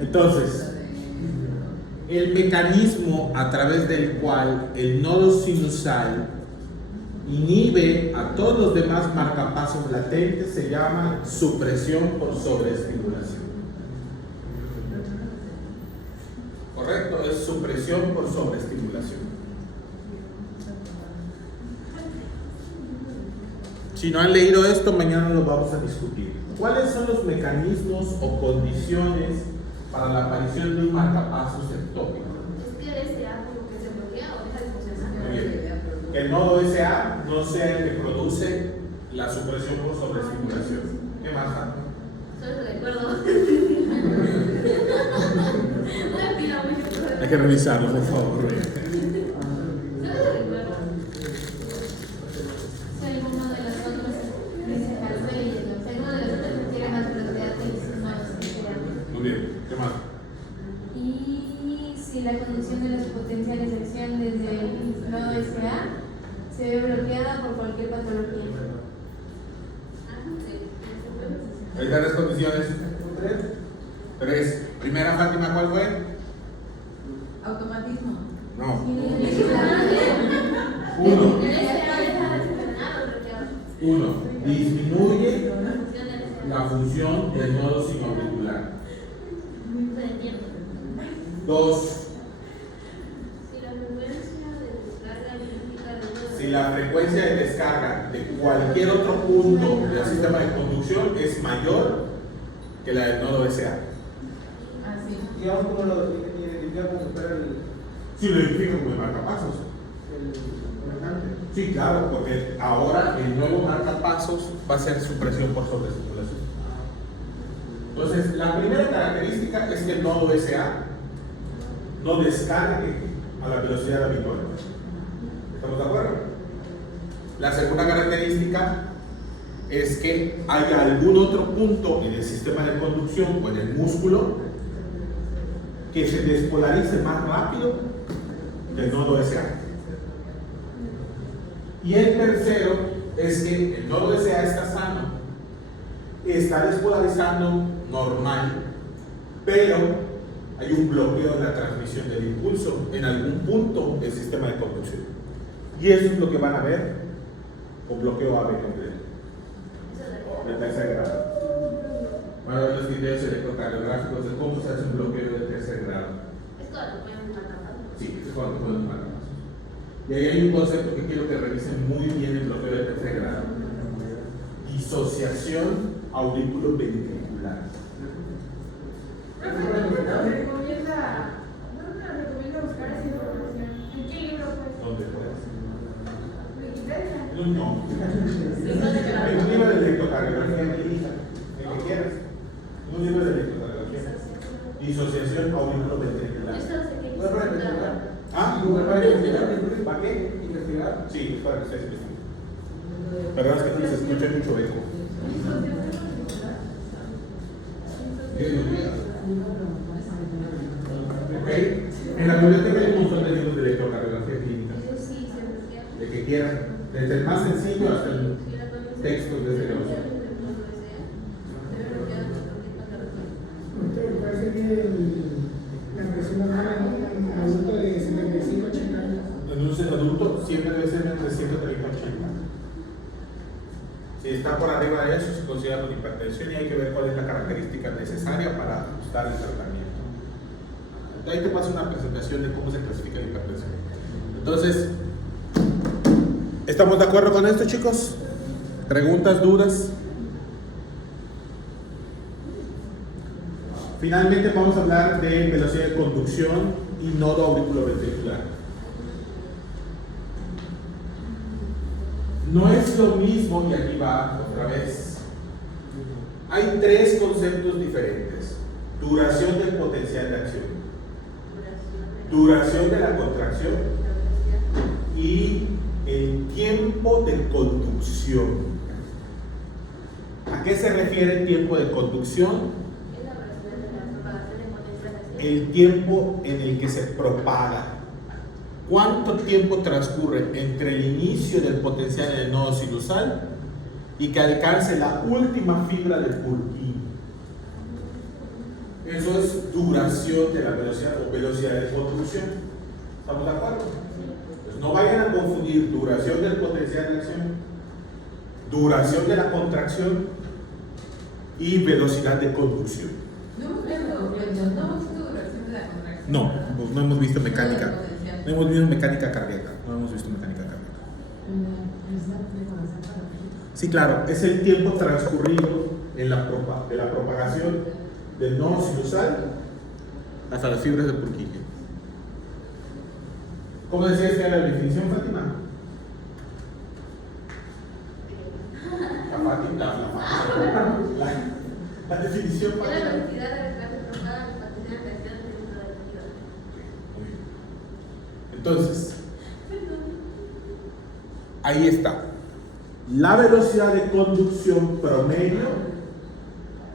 Entonces, el mecanismo a través del cual el nodo sinusal inhibe a todos los demás marcapasos latentes se llama supresión por sobreestimulación. ¿Correcto? Es supresión por sobreestimulación. Si no han leído esto, mañana lo vamos a discutir. ¿Cuáles son los mecanismos o condiciones para la aparición de un marcapasos ectópico? Es que el SA como que se bloquea o deja de funcionar. Muy bien. Que el nodo SA no sea el que produce la supresión por sobreestimulación. ¿Qué más, Ana? Solo recuerdo. Una pila muy importante. Hay que revisarlo, por favor. Solo recuerdo. Si alguno de los otros dice carcello, si alguno de los otros requiere más proteáticos, no se quiere. Muy bien. ¿Qué más? Y si la conducción de los potenciales de acción desde el nodo SA se ve bloqueada por cualquier patología. Ahí están las condiciones. Tres. Primera, Fátima, ¿cuál fue? Automatismo. No. El Uno. SA deja de funcionar o bloqueado. Uno. Disminuye La función del SA. la función del nodo sinoauricular. No entiendo. Dos. Si la frecuencia de descarga eléctrica de uno Si la frecuencia de descarga de cualquier otro punto del sistema de conducción es mayor que la del nodo SA. Ah, sí. Y aún como lo identifica como si fuera Si lo identifican como marcapasos. el conectante. Sí, claro, porque ahora el nuevo marcapasos va a ser supresión por sobreestimulación. Entonces, la primera característica es que el nodo SA no descargue a la velocidad habitual. ¿Estamos de acuerdo? La segunda característica es que haya algún otro punto en el sistema de conducción o en el músculo que se despolarice más rápido que el nodo SA. Y el tercero es que el nodo SA está sano, está despolarizando normal, pero hay un bloqueo en la transmisión del impulso en algún punto del sistema de conducción. Y eso es lo que van a ver con bloqueo AB completo, de tercer grado. Van a ver los criterios electrocardiográficos de cómo se hace un bloqueo de tercer grado. Es cuando pueden marcar. Sí, es cuando pueden marcar. Y ahí hay un concepto que quiero que revisen muy bien el bloqueo de tercer grado. Disociación auriculoventricular. Recomienda buscar esa información. ¿En qué libro fue? ¿Dónde puedes? Wikipedia. No. Hay un libro de electrocardiografía clínica, el que quieras. Un libro de electrocardiografía. Disociación auriculoventricular. Esto sé que Bueno, para investigar. ¿Ah? Para investigar. ¿Para qué? Investigar. Sí, es para que ustedes investiguen. Perdón, es que no se escucha mucho eco. Ok. En la biblioteca hay un montón de libros de electrocardiografía clínica. Eso sí, se bloquea. De que quieran. Desde el más sencillo hasta el texto desde los. Me parece que la presión normal en un adulto de 70 está por arriba de eso se considera con hipertensión y hay que ver cuál es la característica necesaria para ajustar el tratamiento. Ahí te paso una presentación de cómo se clasifica la hipertensión. Entonces, ¿estamos de acuerdo con esto, chicos? ¿Preguntas, dudas? Finalmente vamos a hablar de velocidad de conducción y nodo auriculoventricular. No es lo mismo, y aquí va otra vez. Hay tres conceptos diferentes: duración del potencial de acción, duración de la contracción y el tiempo de conducción. ¿A qué se refiere el tiempo de conducción? El tiempo en el que se propaga. ¿Cuánto tiempo transcurre entre el inicio del potencial en el nodo sinusal y que alcance la última fibra del Purkinje? Eso es duración de la velocidad o velocidad de conducción. ¿Estamos de acuerdo? Pues no vayan a confundir duración del potencial de acción, duración de la contracción y velocidad de conducción. No, pues no hemos visto mecánica. No hemos visto mecánica cardíaca. No hemos visto mecánica cardíaca. Sí, claro, es el tiempo transcurrido en de la propagación del nodo sinusal hasta las fibras de Purkinje. ¿Cómo decías que era la definición, Fátima? La definición, Es la Fátima. velocidad de rescate total al mantener la presión dentro del líquido. Muy bien. Entonces, ahí está. La velocidad de conducción promedio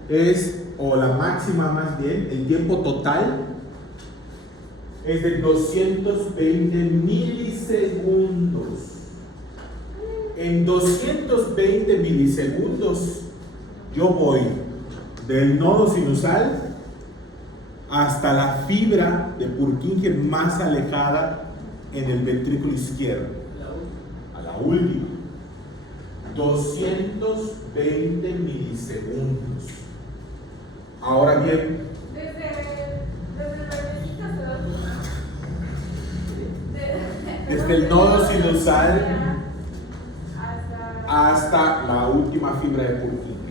es, o la máxima más bien, el tiempo total es de 220 milisegundos. En 220 milisegundos yo voy del nodo sinusal hasta la fibra de Purkinje más alejada en el ventrículo izquierdo, a la última. 220 milisegundos. Ahora bien, desde el nodo sinusal hasta la última fibra de Purkinje.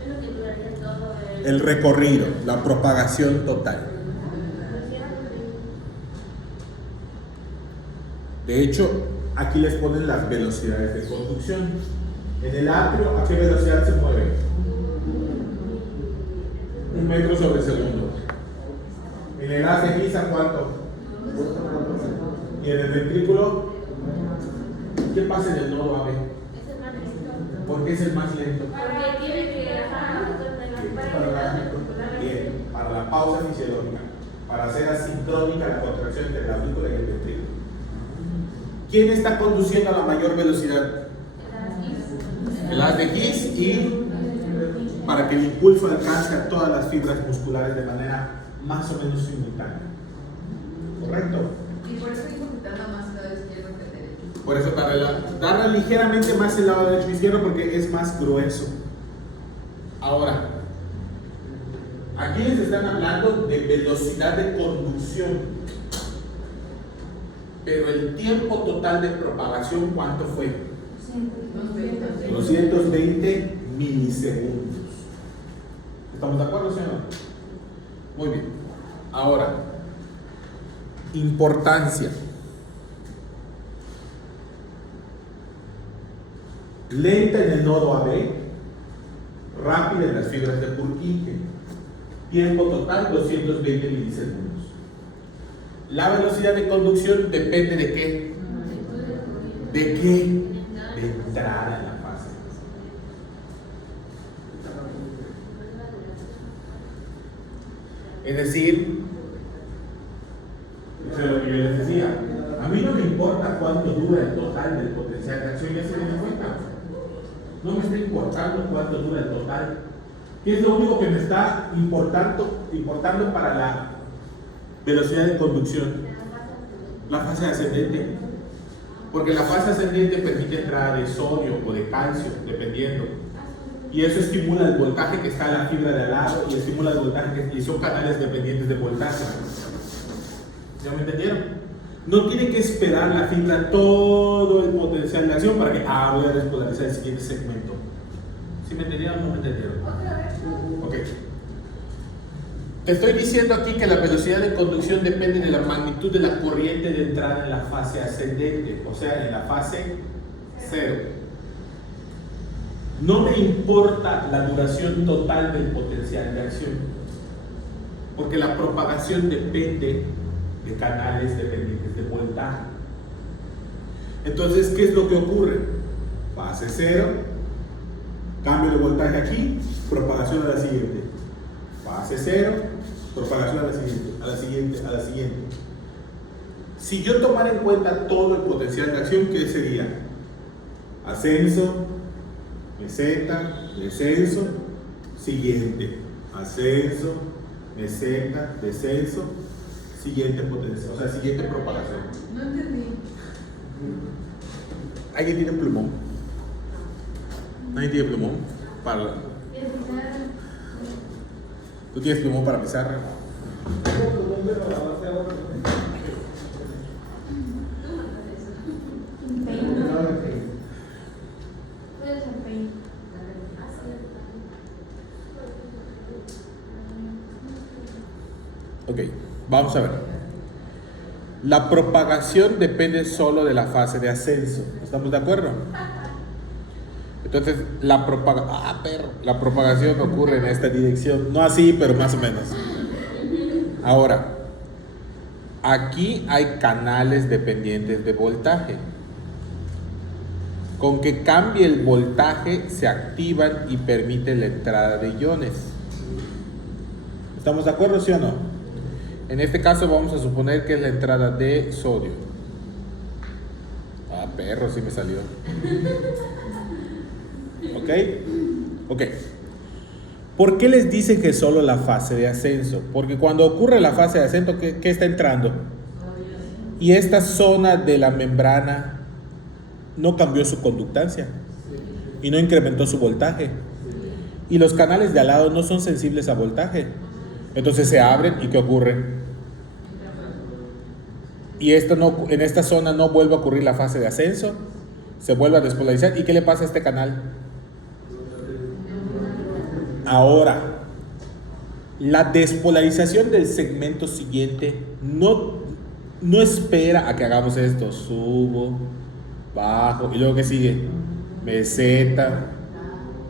Es lo que duraría todo El recorrido, la propagación total. De hecho, aquí les ponen las velocidades de conducción. En el atrio, ¿a qué velocidad se mueve? 1 metro sobre segundo. En el haz de Giza, ¿cuánto? Y en el ventrículo, ¿qué pasa en el nodo AB? Es el más lento. ¿Por qué es el más lento? Porque tiene que Bien, para la pausa fisiológica, para hacer asincrónica la contracción entre la aurícula y el ventrículo. ¿Quién está conduciendo a la mayor velocidad? El haz de Giz, y para que el impulso alcance a todas las fibras musculares de manera más o menos simultánea. ¿Correcto? Y por eso dijo que tarda más el lado izquierdo que el derecho. Por eso tarda ligeramente más el lado derecho e izquierdo porque es más grueso. Ahora, aquí les están hablando de velocidad de conducción. Pero el tiempo total de propagación, ¿cuánto fue? 220 milisegundos. ¿Estamos de acuerdo, señor? Muy bien. Ahora, importancia. Lenta en el nodo AB, rápida en las fibras de Purkinje. Tiempo total 220 milisegundos. La velocidad de conducción depende de qué? ¿De qué? De entrada en la fase. Es decir, eso es lo que yo les decía. A mí no me importa cuánto dura el total del potencial de acción, ya se den cuenta. No me está importando cuánto dura el total. ¿Qué es lo único que me está importando para la velocidad de conducción? La fase ascendente. Porque la fase ascendente permite entrada de sodio o de calcio, dependiendo. Y eso estimula el voltaje que está en la fibra de al lado y estimula el voltaje y son canales dependientes de voltaje. ¿Ya me entendieron? No tiene que esperar la fibra todo el potencial de acción para que voy a despolarizar el siguiente segmento. ¿Sí me entendieron o no me entendieron? Ok. Te estoy diciendo aquí que la velocidad de conducción depende de la magnitud de la corriente de entrada en la fase ascendente, o sea, en la fase 0. No me importa la duración total del potencial de acción, porque la propagación depende de canales dependientes de voltaje. Entonces, ¿qué es lo que ocurre? Fase 0, cambio de voltaje aquí, propagación a la siguiente. Fase 0, propagación a la siguiente, a la siguiente, a la siguiente. Si yo tomara en cuenta todo el potencial de acción, ¿qué sería? Ascenso, meseta, descenso, siguiente. Ascenso, meseta, descenso, siguiente potencial, o sea, siguiente propagación. No entendí. ¿Alguien tiene plumón? ¿Nadie tiene plumón? Para... ¿Tú tienes plumón para pizarra? Ok, vamos a ver. La propagación depende solo de la fase de ascenso. ¿Estamos de acuerdo? Entonces, la propagación ocurre en esta dirección. No así, pero más o menos. Ahora, aquí hay canales dependientes de voltaje. Con que cambie el voltaje, se activan y permite la entrada de iones. ¿Estamos de acuerdo, sí o no? En este caso vamos a suponer que es la entrada de sodio. Perro, sí me salió. ¿Ok? ¿Por qué les dicen que solo la fase de ascenso? Porque cuando ocurre la fase de ascenso, ¿qué está entrando? Y esta zona de la membrana no cambió su conductancia y no incrementó su voltaje. Y los canales de al lado no son sensibles a voltaje. Entonces se abren y ¿qué ocurre? Y en esta zona no vuelve a ocurrir la fase de ascenso, se vuelve a despolarizar. ¿Y qué le pasa a este canal? Ahora, la despolarización del segmento siguiente no espera a que hagamos esto. Subo, bajo, y luego ¿qué sigue? Meseta,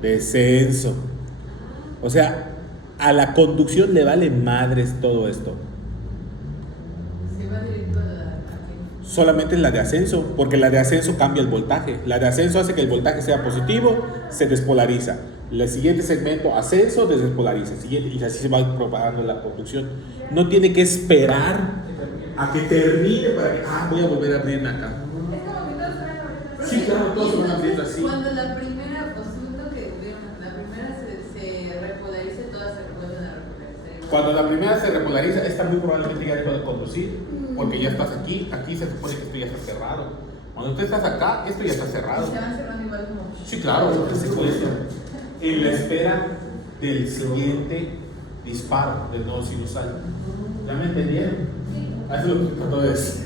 descenso. O sea, a la conducción le vale madres todo esto. Se va directo a la... Solamente en la de ascenso, porque la de ascenso cambia el voltaje. La de ascenso hace que el voltaje sea positivo, se despolariza. El siguiente segmento, ascenso, despolariza. Y así se va propagando la conducción. No tiene que esperar a que termine para que, voy a volver a abrirme acá. Es como que todos van a Sí, claro, todos se van abriendo así. Cuando la primera, asunto que vieron, la primera se repolariza, todas se vuelven a repolarizar. Cuando la primera se repolariza, esta muy probablemente ya dejó de conducir, porque ya estás aquí se supone que esto ya está cerrado. Cuando tú estás acá, esto ya está cerrado. Se van cerrando igual como... Sí, claro, es secuencia. En la espera del siguiente disparo del nodo sinusal. ¿Ya me entendieron? Eso es lo que trató de decir.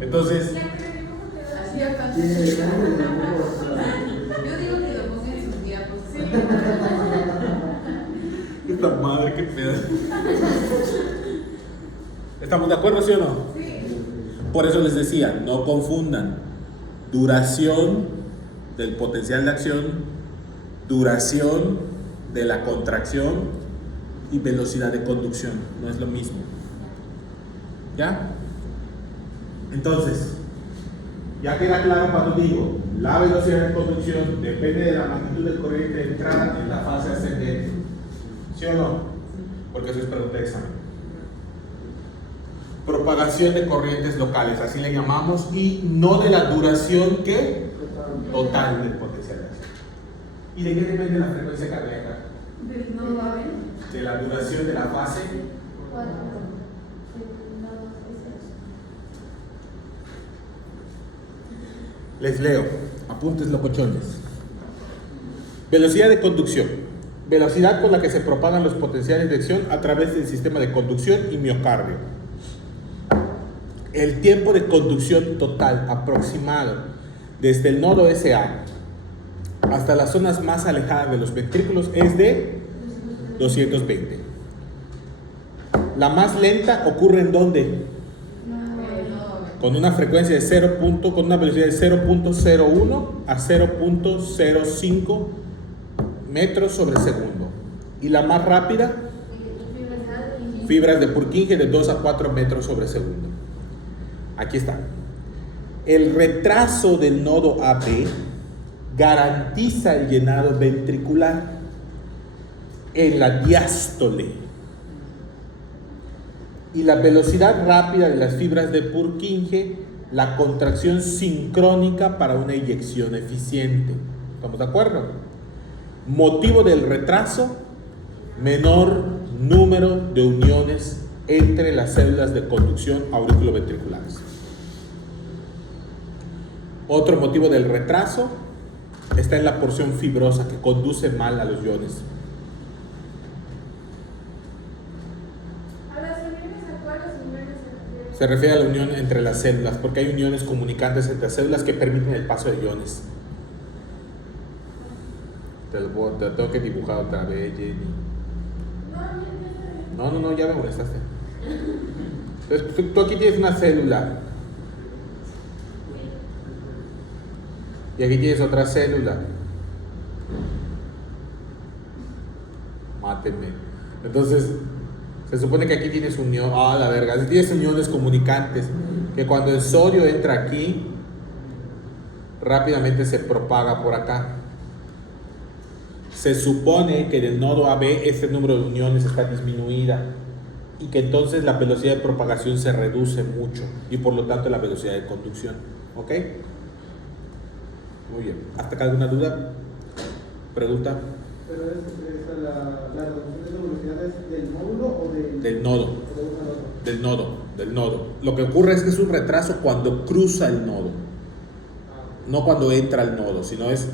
Entonces, Así acá. Yo digo que lo pongan en sus diapositivas. esta madre, qué pedo. ¿Estamos de acuerdo, sí o no? Sí. Por eso les decía, no confundan duración del potencial de acción, duración de la contracción y velocidad de conducción. No es lo mismo. ¿Ya? Entonces, ya queda claro cuando digo la velocidad de conducción depende de la magnitud del corriente de entrada en la fase ascendente. ¿Sí o no? Porque eso es pregunta de examen. Propagación de corrientes locales, así le llamamos, y no de la duración que total del potencial de acción. ¿Y de qué depende la frecuencia cardíaca? Del nodo A, De la duración de la fase. Les leo, apuntes locochones. Velocidad de conducción. Velocidad con la que se propagan los potenciales de acción a través del sistema de conducción y miocardio. El tiempo de conducción total aproximado desde el nodo SA hasta las zonas más alejadas de los ventrículos es de 220. La más lenta ocurre en ¿dónde? Con una frecuencia de 0. Con una velocidad de 0.01 a 0.05 metros sobre segundo. Y la más rápida, fibras de Purkinje de 2 a 4 metros sobre segundo. Aquí está. El retraso del nodo AB garantiza el llenado ventricular en la diástole. Y la velocidad rápida de las fibras de Purkinje, la contracción sincrónica para una eyección eficiente. ¿Estamos de acuerdo? Motivo del retraso: menor número de uniones entre las células de conducción auriculoventriculares. Otro motivo del retraso está en la porción fibrosa que conduce mal a los iones. ¿A las uniones a cuáles uniones se refiere? Se refiere a la unión entre las células, porque hay uniones comunicantes entre células que permiten el paso de iones. Te lo tengo que dibujar otra vez, Jenny. No, ya me molestaste. Entonces, tú aquí tienes una célula. Y aquí tienes otra célula. Mátenme. Entonces, se supone que aquí tienes unión. Ah, la verga. Tienes uniones comunicantes. Que cuando el sodio entra aquí, rápidamente se propaga por acá. Se supone que en el nodo AB este número de uniones está disminuida. Y que entonces la velocidad de propagación se reduce mucho. Y por lo tanto la velocidad de conducción. ¿Ok? Muy bien. ¿Hasta acá alguna duda? ¿Pregunta? Pero la reducción de la velocidad es del módulo o del nodo. Del nodo. Lo que ocurre es que es un retraso cuando cruza el nodo. No cuando entra al nodo, sino es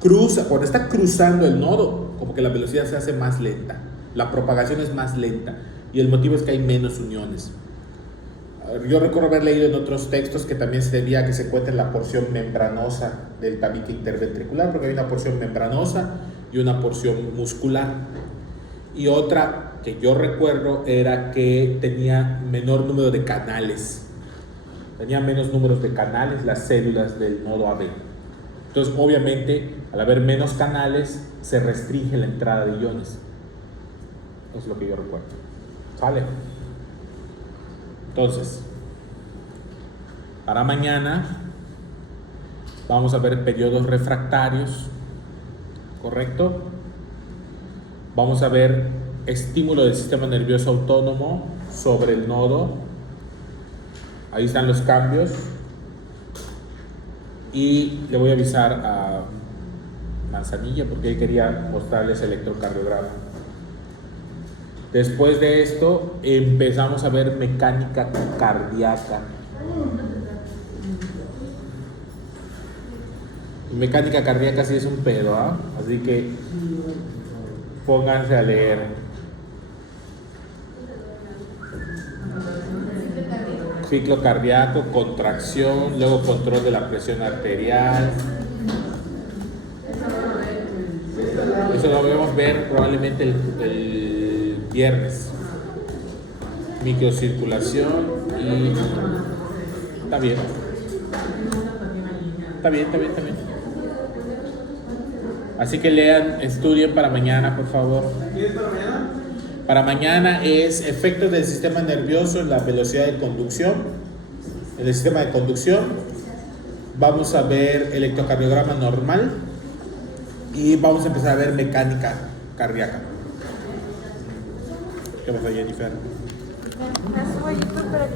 cruza. Cuando está cruzando el nodo, como que la velocidad se hace más lenta. La propagación es más lenta. Y el motivo es que hay menos uniones. Yo recuerdo haber leído en otros textos que también se debía a que se encuentre en la porción membranosa del tabique interventricular, porque hay una porción membranosa y una porción muscular. Y otra que yo recuerdo era que tenía menor número de canales. Tenía menos números de canales las células del nodo AB. Entonces, obviamente, al haber menos canales, se restringe la entrada de iones. Eso es lo que yo recuerdo. ¿Sale? Entonces, para mañana vamos a ver periodos refractarios, ¿correcto? Vamos a ver estímulo del sistema nervioso autónomo sobre el nodo. Ahí están los cambios. Y le voy a avisar a Manzanilla porque él quería mostrarles el electrocardiograma. Después de esto empezamos a ver mecánica cardíaca. Mecánica cardíaca sí es un pedo, ¿ah? Así que pónganse a leer. Ciclo cardíaco, contracción, luego control de la presión arterial. Eso lo vamos a ver probablemente el viernes. Microcirculación y está bien. Así que lean, estudien para mañana, por favor. ¿Qué es para mañana? Para mañana es efectos del sistema nervioso en la velocidad de conducción. En el sistema de conducción vamos a ver electrocardiograma normal y vamos a empezar a ver mecánica cardíaca. ¿Qué pasa, Jennifer?